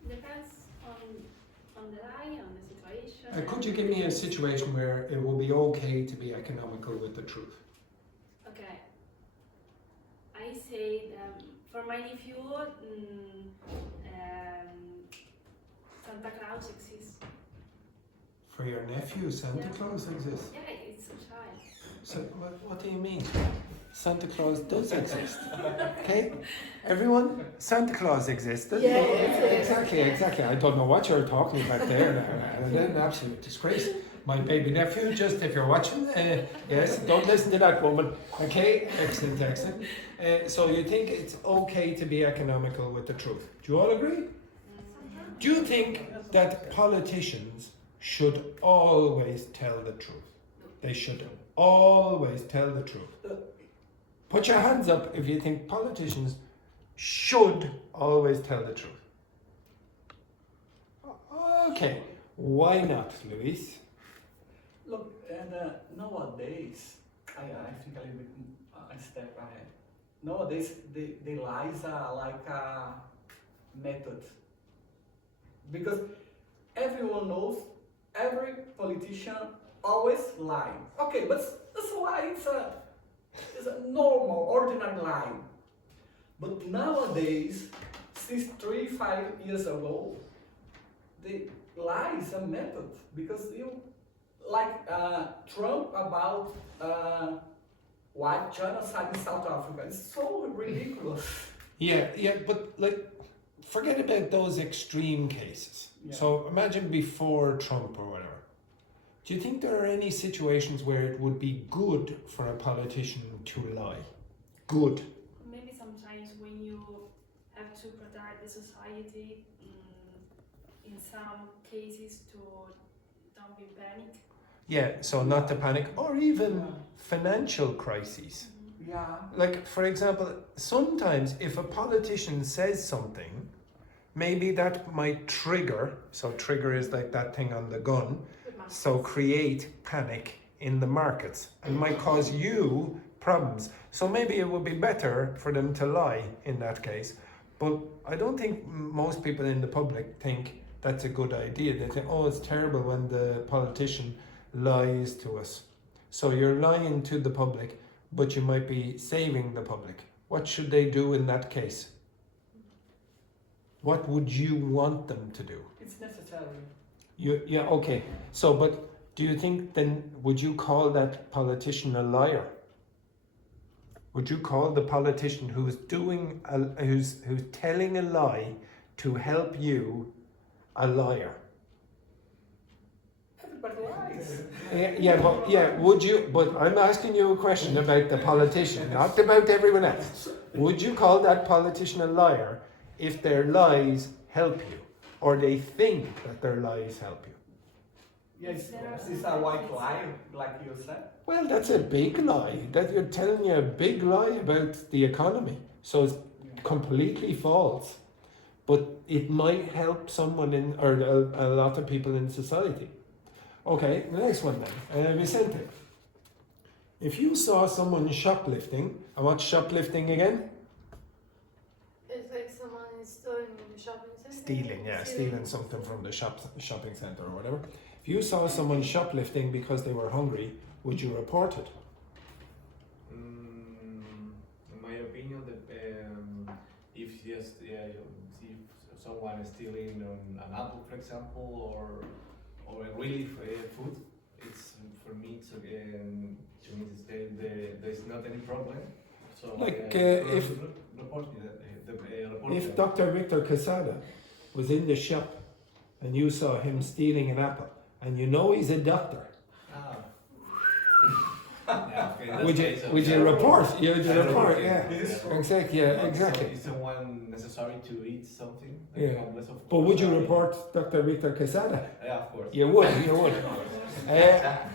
Depends on the lie, on the situation. Could you give me a situation where it will be okay to be economical with the truth? Okay. I say for my nephew, Santa Claus exists. For your nephew, Santa Claus exists? Yeah, it's a child. So what do you mean? Santa Claus does exist. Okay? Everyone, Santa Claus exists. doesn't it? Exactly. I don't know what you're talking about there. An absolute disgrace. My baby nephew, just if you're watching, yes, don't listen to that woman. Okay? Excellent. So you think it's okay to be economical with the truth. Do you all agree? Do you think that politicians should always tell the truth? They should always tell the truth. Put your hands up if you think politicians should always tell the truth. Okay, why not, Luis? Look, and nowadays, I think a little bit a step ahead. Nowadays, the lies are like a method. Because everyone knows every politician always lying. Okay, but that's why it's a normal, ordinary lie. But nowadays, since 3-5 years ago, the lie is a method. Because you, like Trump about white genocide in South Africa, it's so ridiculous. Yeah, but like, forget about those extreme cases. Yeah. So imagine before Trump or whatever. Do you think there are any situations where it would be good for a politician to lie? Good. Maybe sometimes when you have to protect the society, in some cases to don't be panic. Yeah, so not to panic, or even financial crises. Yeah. Like, for example, sometimes if a politician says something, maybe that might trigger, so trigger is like that thing on the gun, so create panic in the markets and might cause you problems. So maybe it would be better for them to lie in that case. But I don't think most people in the public think that's a good idea. They think, oh, it's terrible when the politician lies to us. So you're lying to the public, but you might be saving the public. What should they do in that case? What would you want them to do? It's necessary. Yeah, okay. So, but do you think then, would you call that politician a liar? Would you call the politician who's telling a lie to help you a liar? Everybody lies. Would you, but I'm asking you a question about the politician, not about everyone else. Would you call that politician a liar if their lies help you, or they think that their lies help you? Yes, it's a white lie, like you said. Well, that's a big lie. That you're telling you a big lie about the economy. So it's completely false. But it might help someone in, or a lot of people in society. Okay, the next one then. Vicente. If you saw someone shoplifting, and what's shoplifting again? It's like someone is stealing in the shopping center. Stealing something from the shopping center or whatever. If you saw someone shoplifting because they were hungry, would you report it? In my opinion, if someone is stealing an apple, for example, or really food, it's for me it's okay. To me, there's not any problem. So Like, if If Dr. Victor Quesada was in the shop and you saw him stealing an apple, and you know he's a doctor, would you report? You would report, yeah. Exactly, yeah, exactly. Is someone necessary to eat something? Yeah. But would you report Dr. Victor Quesada? Yeah, of course. You would.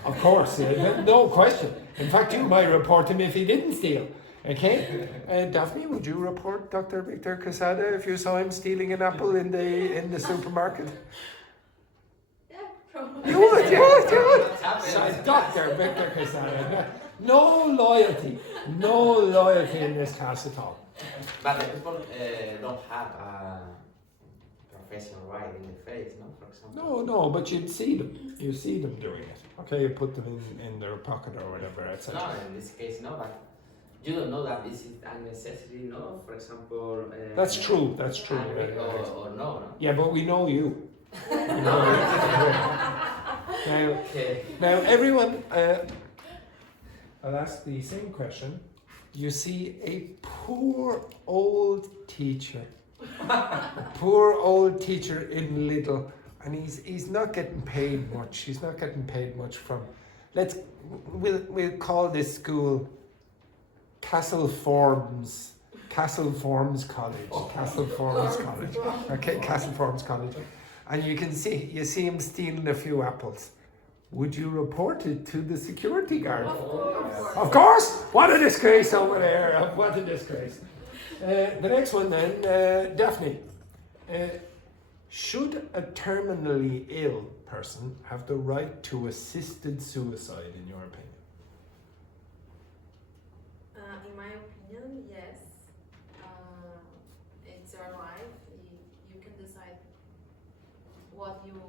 Of course, no question. In fact, you might report him if he didn't steal. Okay? Daphne, would you report Dr. Victor Quesada if you saw him stealing an apple in the supermarket? Yeah, probably. You would. So, Dr. Victor Quesada. No loyalty in this class at all. But the people don't have a professional right in the face, no? For example. No, but you'd see them. You see them doing it. Okay, you put them in their pocket or whatever, etc. No, in this case, no, but you don't know that this is a necessity, no? For example... That's true. Angry or no? Yeah, but we know you. Now, everyone, I'll ask the same question. You see a poor old teacher in Lidl, and he's not getting paid much. He's not getting paid much from. We'll call this school Castle Forms College. Okay, Castle Forms College. And you see him stealing a few apples. Would you report it to the security guard? Of course! What a disgrace over there! What a disgrace. The next one then, Daphne. Should a terminally ill person have the right to assisted suicide, in your opinion? In my opinion, yes. It's your life. You can decide what you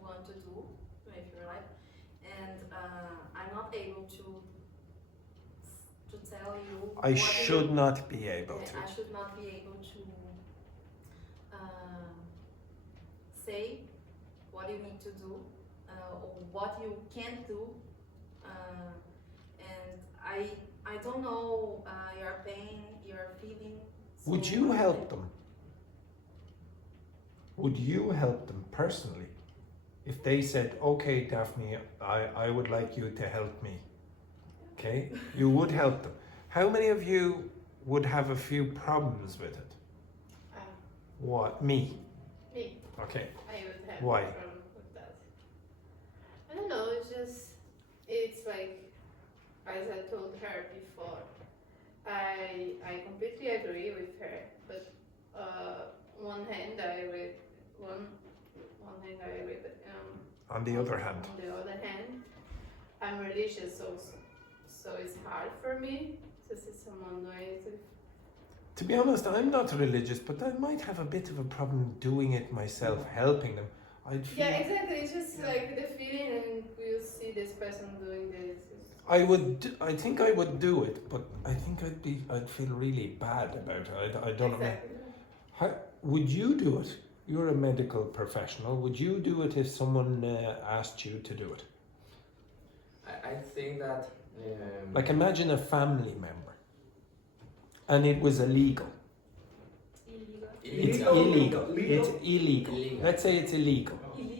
want to do with your life, and I'm not able to tell you. I should not be able to. I should not be able to say what you need to do or what you can't do, and I don't know your pain, your feeling. Would you help them? Would you help them personally? If they said, okay, Daphne, I would like you to help me. Okay? You would help them. How many of you would have a few problems with it? What? Me? Me. Okay. I would have Why? a problem with that. I don't know, it's like, as I told her before, I completely agree with her, but one hand I read, On the other hand. on the other hand, I'm religious also, so it's hard for me to see someone doing it. To be honest, I'm not religious, but I might have a bit of a problem doing it myself, helping them. I'd feel, Yeah, exactly. It's just like the feeling, and you see this person doing this. I think I would do it, but I think I'd feel really bad about it. I don't know. Exactly. Would you do it? You're a medical professional. Would you do it if someone asked you to do it? I think that... Like imagine a family member, and it was illegal. It's illegal. It's illegal. Let's say it's illegal.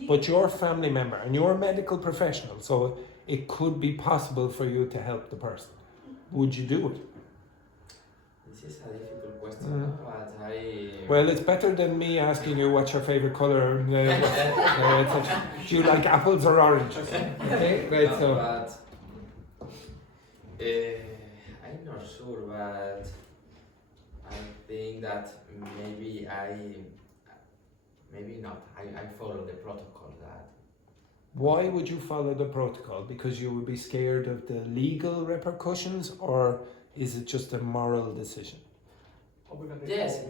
But you're a family member and you're a medical professional, so it could be possible for you to help the person. Would you do it? This is a difficult question, no? But Well, it's better than me asking you what's your favorite colour. Do you like apples or oranges? Okay, great. No, So, but I'm not sure, but I think that maybe not. I follow the protocol that. why would you follow the protocol? Because you would be scared of the legal repercussions, or is it just a moral decision? Yes,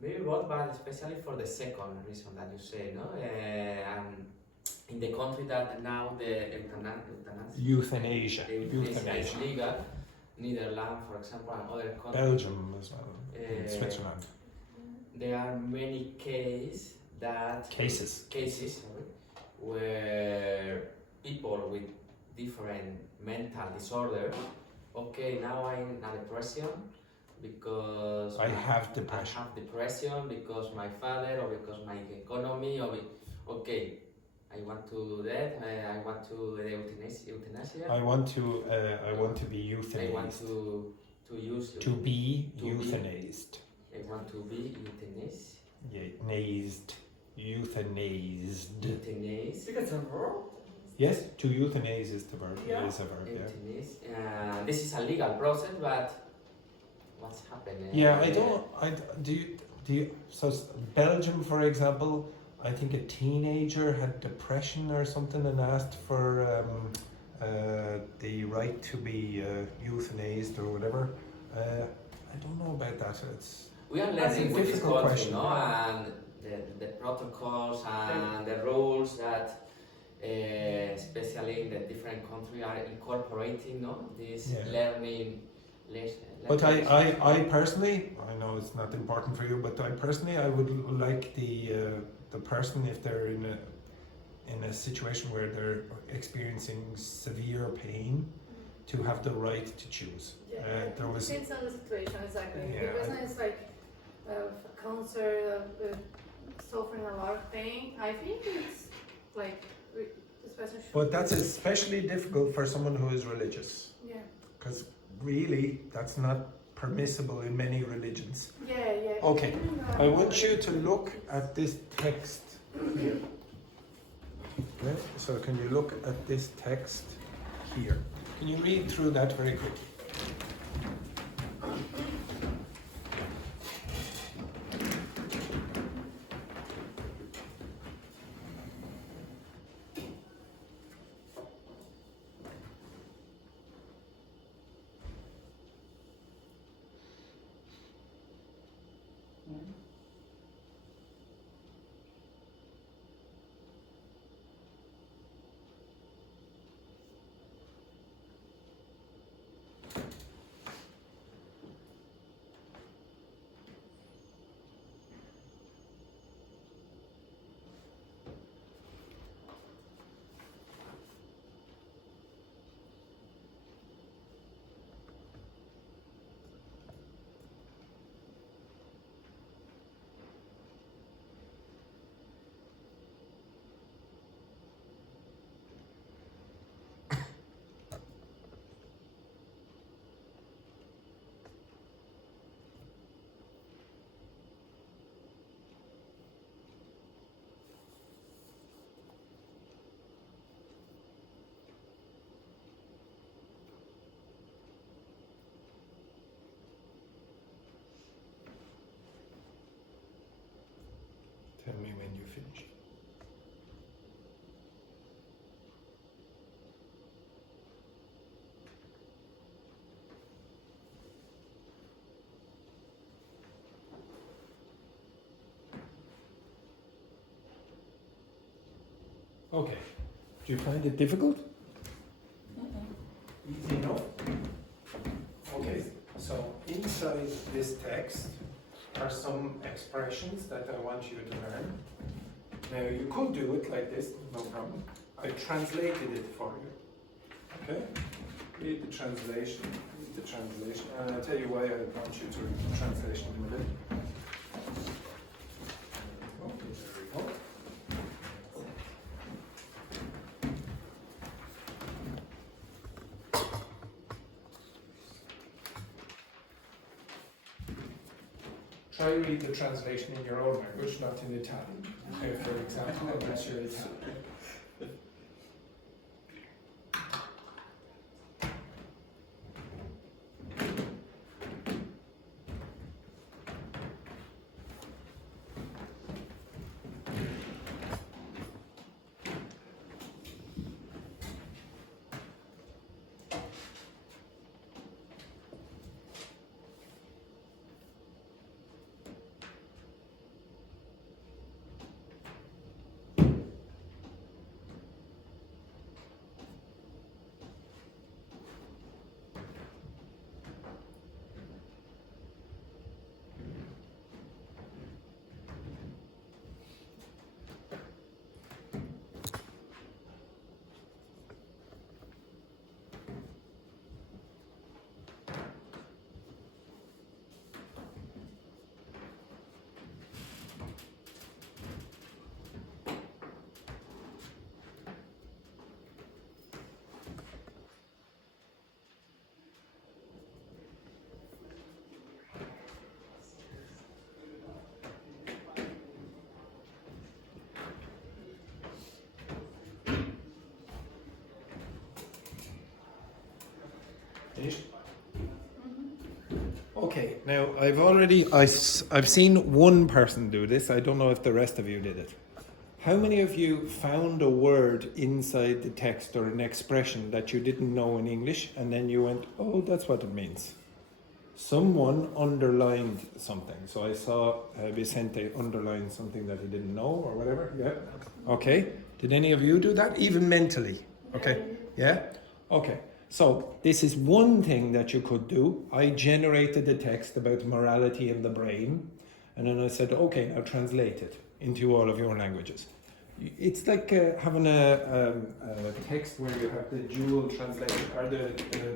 maybe both, but especially for the second reason that you say, no? In the country that now the Euthanasia. is legal, Netherlands, for example, and other countries. Belgium as well, and Switzerland. There are many cases Cases. where people with different mental disorders. Okay, now I'm in a depression because I have depression. I have depression because my father or because my economy or okay, I want to do that. I want to euthanasia. I want to be I want euthanized. to use To be to be- euthanized. I want to be euthanized. Euthanized. Euthanized. Euthanasia. Because it's a verb. Yes, to euthanize is the verb. Yeah. It is a verb, yeah. Euthanasia. This is a legal process, but what's happening? Yeah, do you, so Belgium, for example, I think a teenager had depression or something and asked for the right to be euthanized or whatever. I don't know about that. We are That's a learning with this difficult country, question. no? And the protocols and the rules that, especially in the different countries, are incorporating, no? This Yeah. learning. But I personally, I know it's not important for you, but I would like the person, if they're in a situation where they're experiencing severe pain, to have the right to choose. There was Depends on the situation, exactly. Yeah, The person is like a cancer, suffering a lot of pain. I think it's like this person should. But that's especially difficult for someone who is religious, Yeah. because really that's not permissible in many religions. Yeah, yeah. Okay, I want you to look at this text here. Okay, so can you look at this text here? Can you read through that very quickly? Tell me when you finish. Okay. Do you find it difficult? Easy enough? Okay, so inside this text are some expressions that I want you to learn. Now you could do it like this, no problem. I translated it for you. Okay? Read the translation, and I'll tell you why I want you to read the translation in a minute. Oh, there we go. Try to read the translation in your own language, not in Italian. Okay, for example, unless you're Italian. Finished? Okay, now I've seen one person do this. I don't know if the rest of you did it. How many of you found a word inside the text or an expression that you didn't know in English and then you went, oh, that's what it means? Someone underlined something. So I saw Vicente underline something that he didn't know or whatever. Yeah. Okay. Did any of you do that? Even mentally? Okay. Yeah? Okay. So this is one thing that you could do. I generated a text about morality in the brain, and then I said, okay, now translate it into all of your languages. It's like having a text where you have the dual translation or the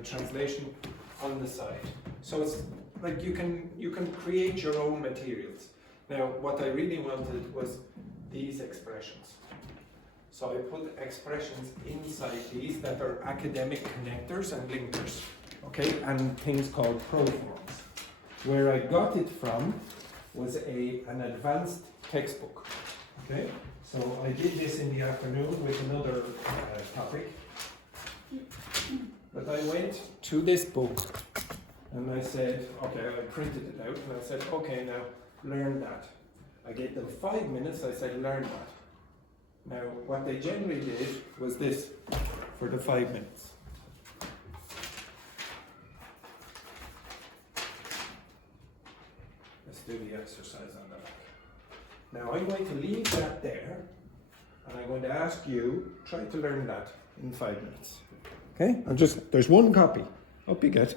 translation on the side. So it's like you can create your own materials. Now, what I really wanted was these expressions. So I put expressions inside these that are academic connectors and linkers, okay, and things called proforms. Where I got it from was an advanced textbook, okay. So I did this in the afternoon with another topic, but I went to this book and I said, okay, I printed it out and I said, okay, now learn that. I gave them 5 minutes, I said, learn that. Now, what they generally did was this for the 5 minutes. Let's do the exercise on the back. Now, I'm going to leave that there, and I'm going to ask you, try to learn that in 5 minutes. Okay? There's one copy. Up you get.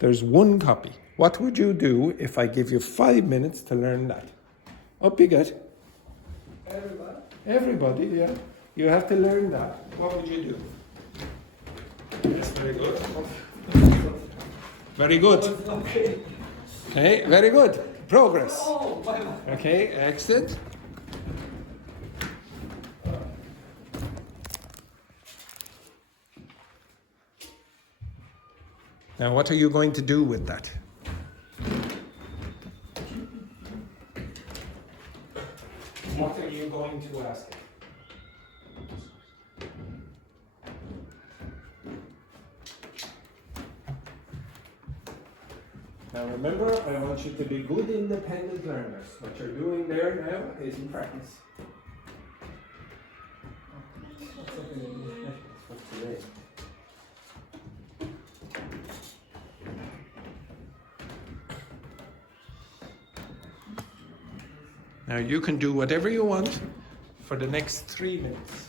There's one copy. What would you do if I give you 5 minutes to learn that? Up you get. Everybody, yeah. You have to learn that. What would you do? Yes, very good. Very good. Okay, very good. Progress. Okay, excellent. Now, what are you going to do with that? What are you going to ask it? Now remember, I want you to be good independent learners. What you're doing there now is in practice. Now you can do whatever you want for the next 3 minutes.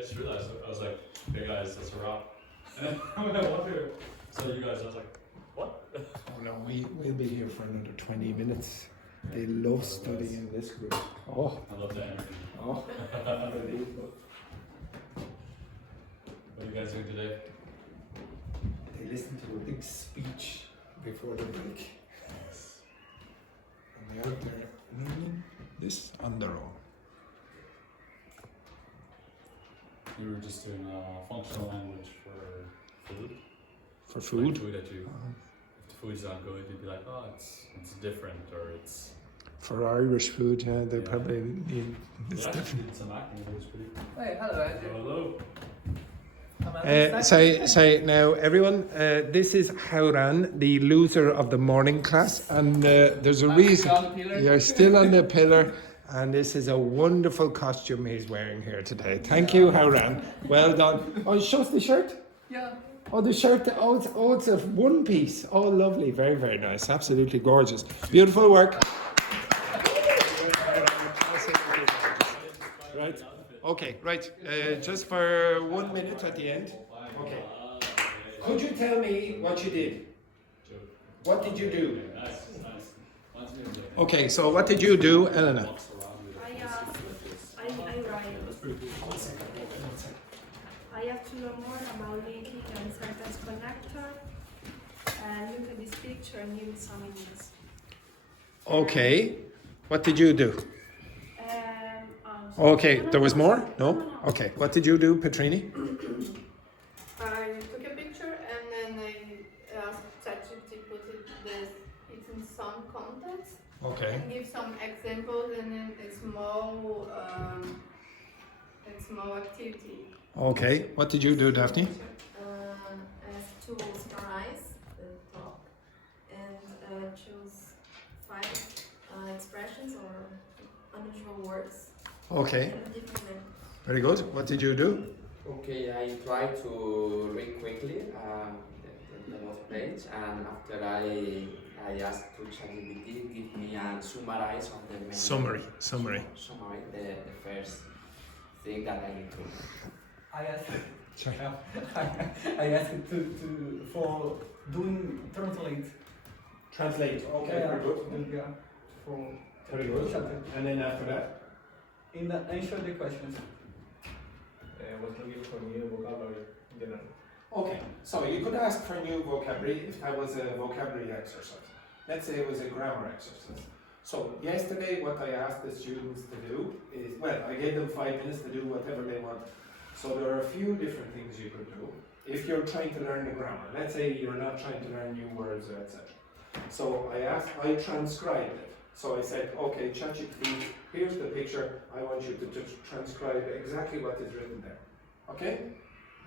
just realized, I was like, hey guys, that's a wrap. And when I wanted to tell you guys, I was like, what? Oh no, we'll be here for another 20 minutes. They love studying in this group. Oh, I love the energy. oh, unbelievable. What are you guys doing today? They listen to a big speech before the break. And they're out there learning this on their own. We were just doing functional language for food. For food? Like food that you, if the food's not good, you'd be like, oh, it's different, or it's... For Irish food, yeah, they Yeah. probably need this We actually different. did some acting, it was pretty... Hey, hello, Andrew. Hello. So now everyone, this is Haoran, the loser of the morning class, and there's a reason. You're still on the pillar, and this is a wonderful costume he's wearing here today. Thank you, Haoran. Well done. Oh, show us the shirt. Yeah. Oh, the shirt. Oh, it's a one piece. Oh, lovely. Very, very nice. Absolutely gorgeous. Beautiful work. Right. Okay, right. Just for 1 minute at the end. Okay. Could you tell me what you did? What did you do? Nice. Okay, so what did you do, Elena? I have to learn more about linking and sentence connector, and look at this picture and give it some images. Okay. What did you do? Okay, there was more? No? Okay. What did you do, Petrini? I took a picture and then I asked ChatGPT to put it in some context Okay. and give some examples and then a small activity. Okay. What did you do, Daphne? Ask tools for eyes, the top, and choose 5 expressions or unusual words. Okay. in different languages. Very good. What did you do? Okay, I try to read quickly the last page, and after I ask to ChatGPT give me a summarize of the main Summary. summary the first thing that I need to. I asked, Sorry. I asked it to for doing translate. Translate. Okay. Yeah, Very good. Yeah, for Very good. And then after that? in the answer the questions. Was looking for new vocabulary in general. Okay, so you could ask for new vocabulary if that was a vocabulary exercise. Let's say it was a grammar exercise. So yesterday what I asked the students to do is, well, I gave them 5 minutes to do whatever they want. So there are a few different things you could do if you're trying to learn the grammar. Let's say you're not trying to learn new words, etc. So I transcribed it. So I said, okay, ChatGPT, here's the picture. I want you to just transcribe exactly what is written there. Okay?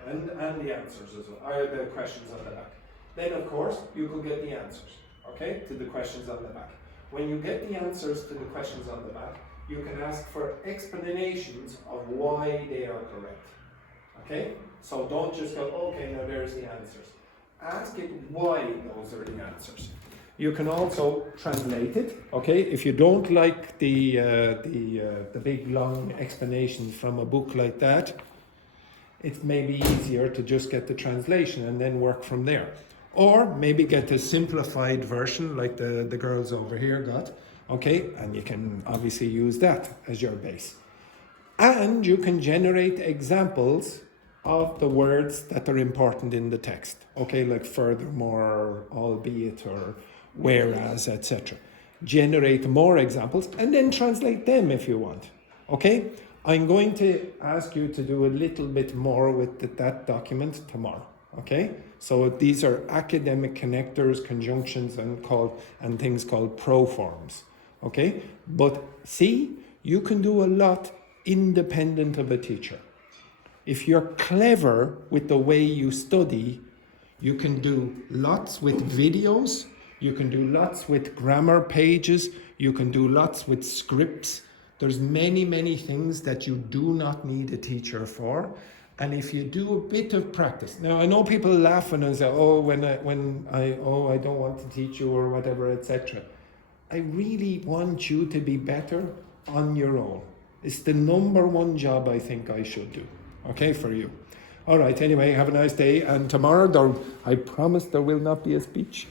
And the answers as well, or the questions on the back. Then, of course, you could get the answers, okay, to the questions on the back. When you get the answers to the questions on the back, you can ask for explanations of why they are correct. Okay? So don't just go, okay, now there's the answers. Ask it why those are the answers. You can also translate it, okay? If you don't like the big long explanations from a book like that, it may be easier to just get the translation and then work from there. Or maybe get a simplified version like the girls over here got, okay? And you can obviously use that as your base. And you can generate examples of the words that are important in the text, okay? Like furthermore, albeit, or whereas, etc. Generate more examples and then translate them if you want, okay? I'm going to ask you to do a little bit more with that document tomorrow, okay? So these are academic connectors, conjunctions, and things called proforms, okay? But see, you can do a lot independent of a teacher. If you're clever with the way you study, you can do lots with videos, you can do lots with grammar pages, you can do lots with scripts. There's many, many things that you do not need a teacher for. And if you do a bit of practice. Now, I know people laugh and say, oh, I don't want to teach you or whatever, etc. I really want you to be better on your own. It's the number one job I think I should do. Okay, for you. All right, anyway, have a nice day. And tomorrow, I promise there will not be a speech.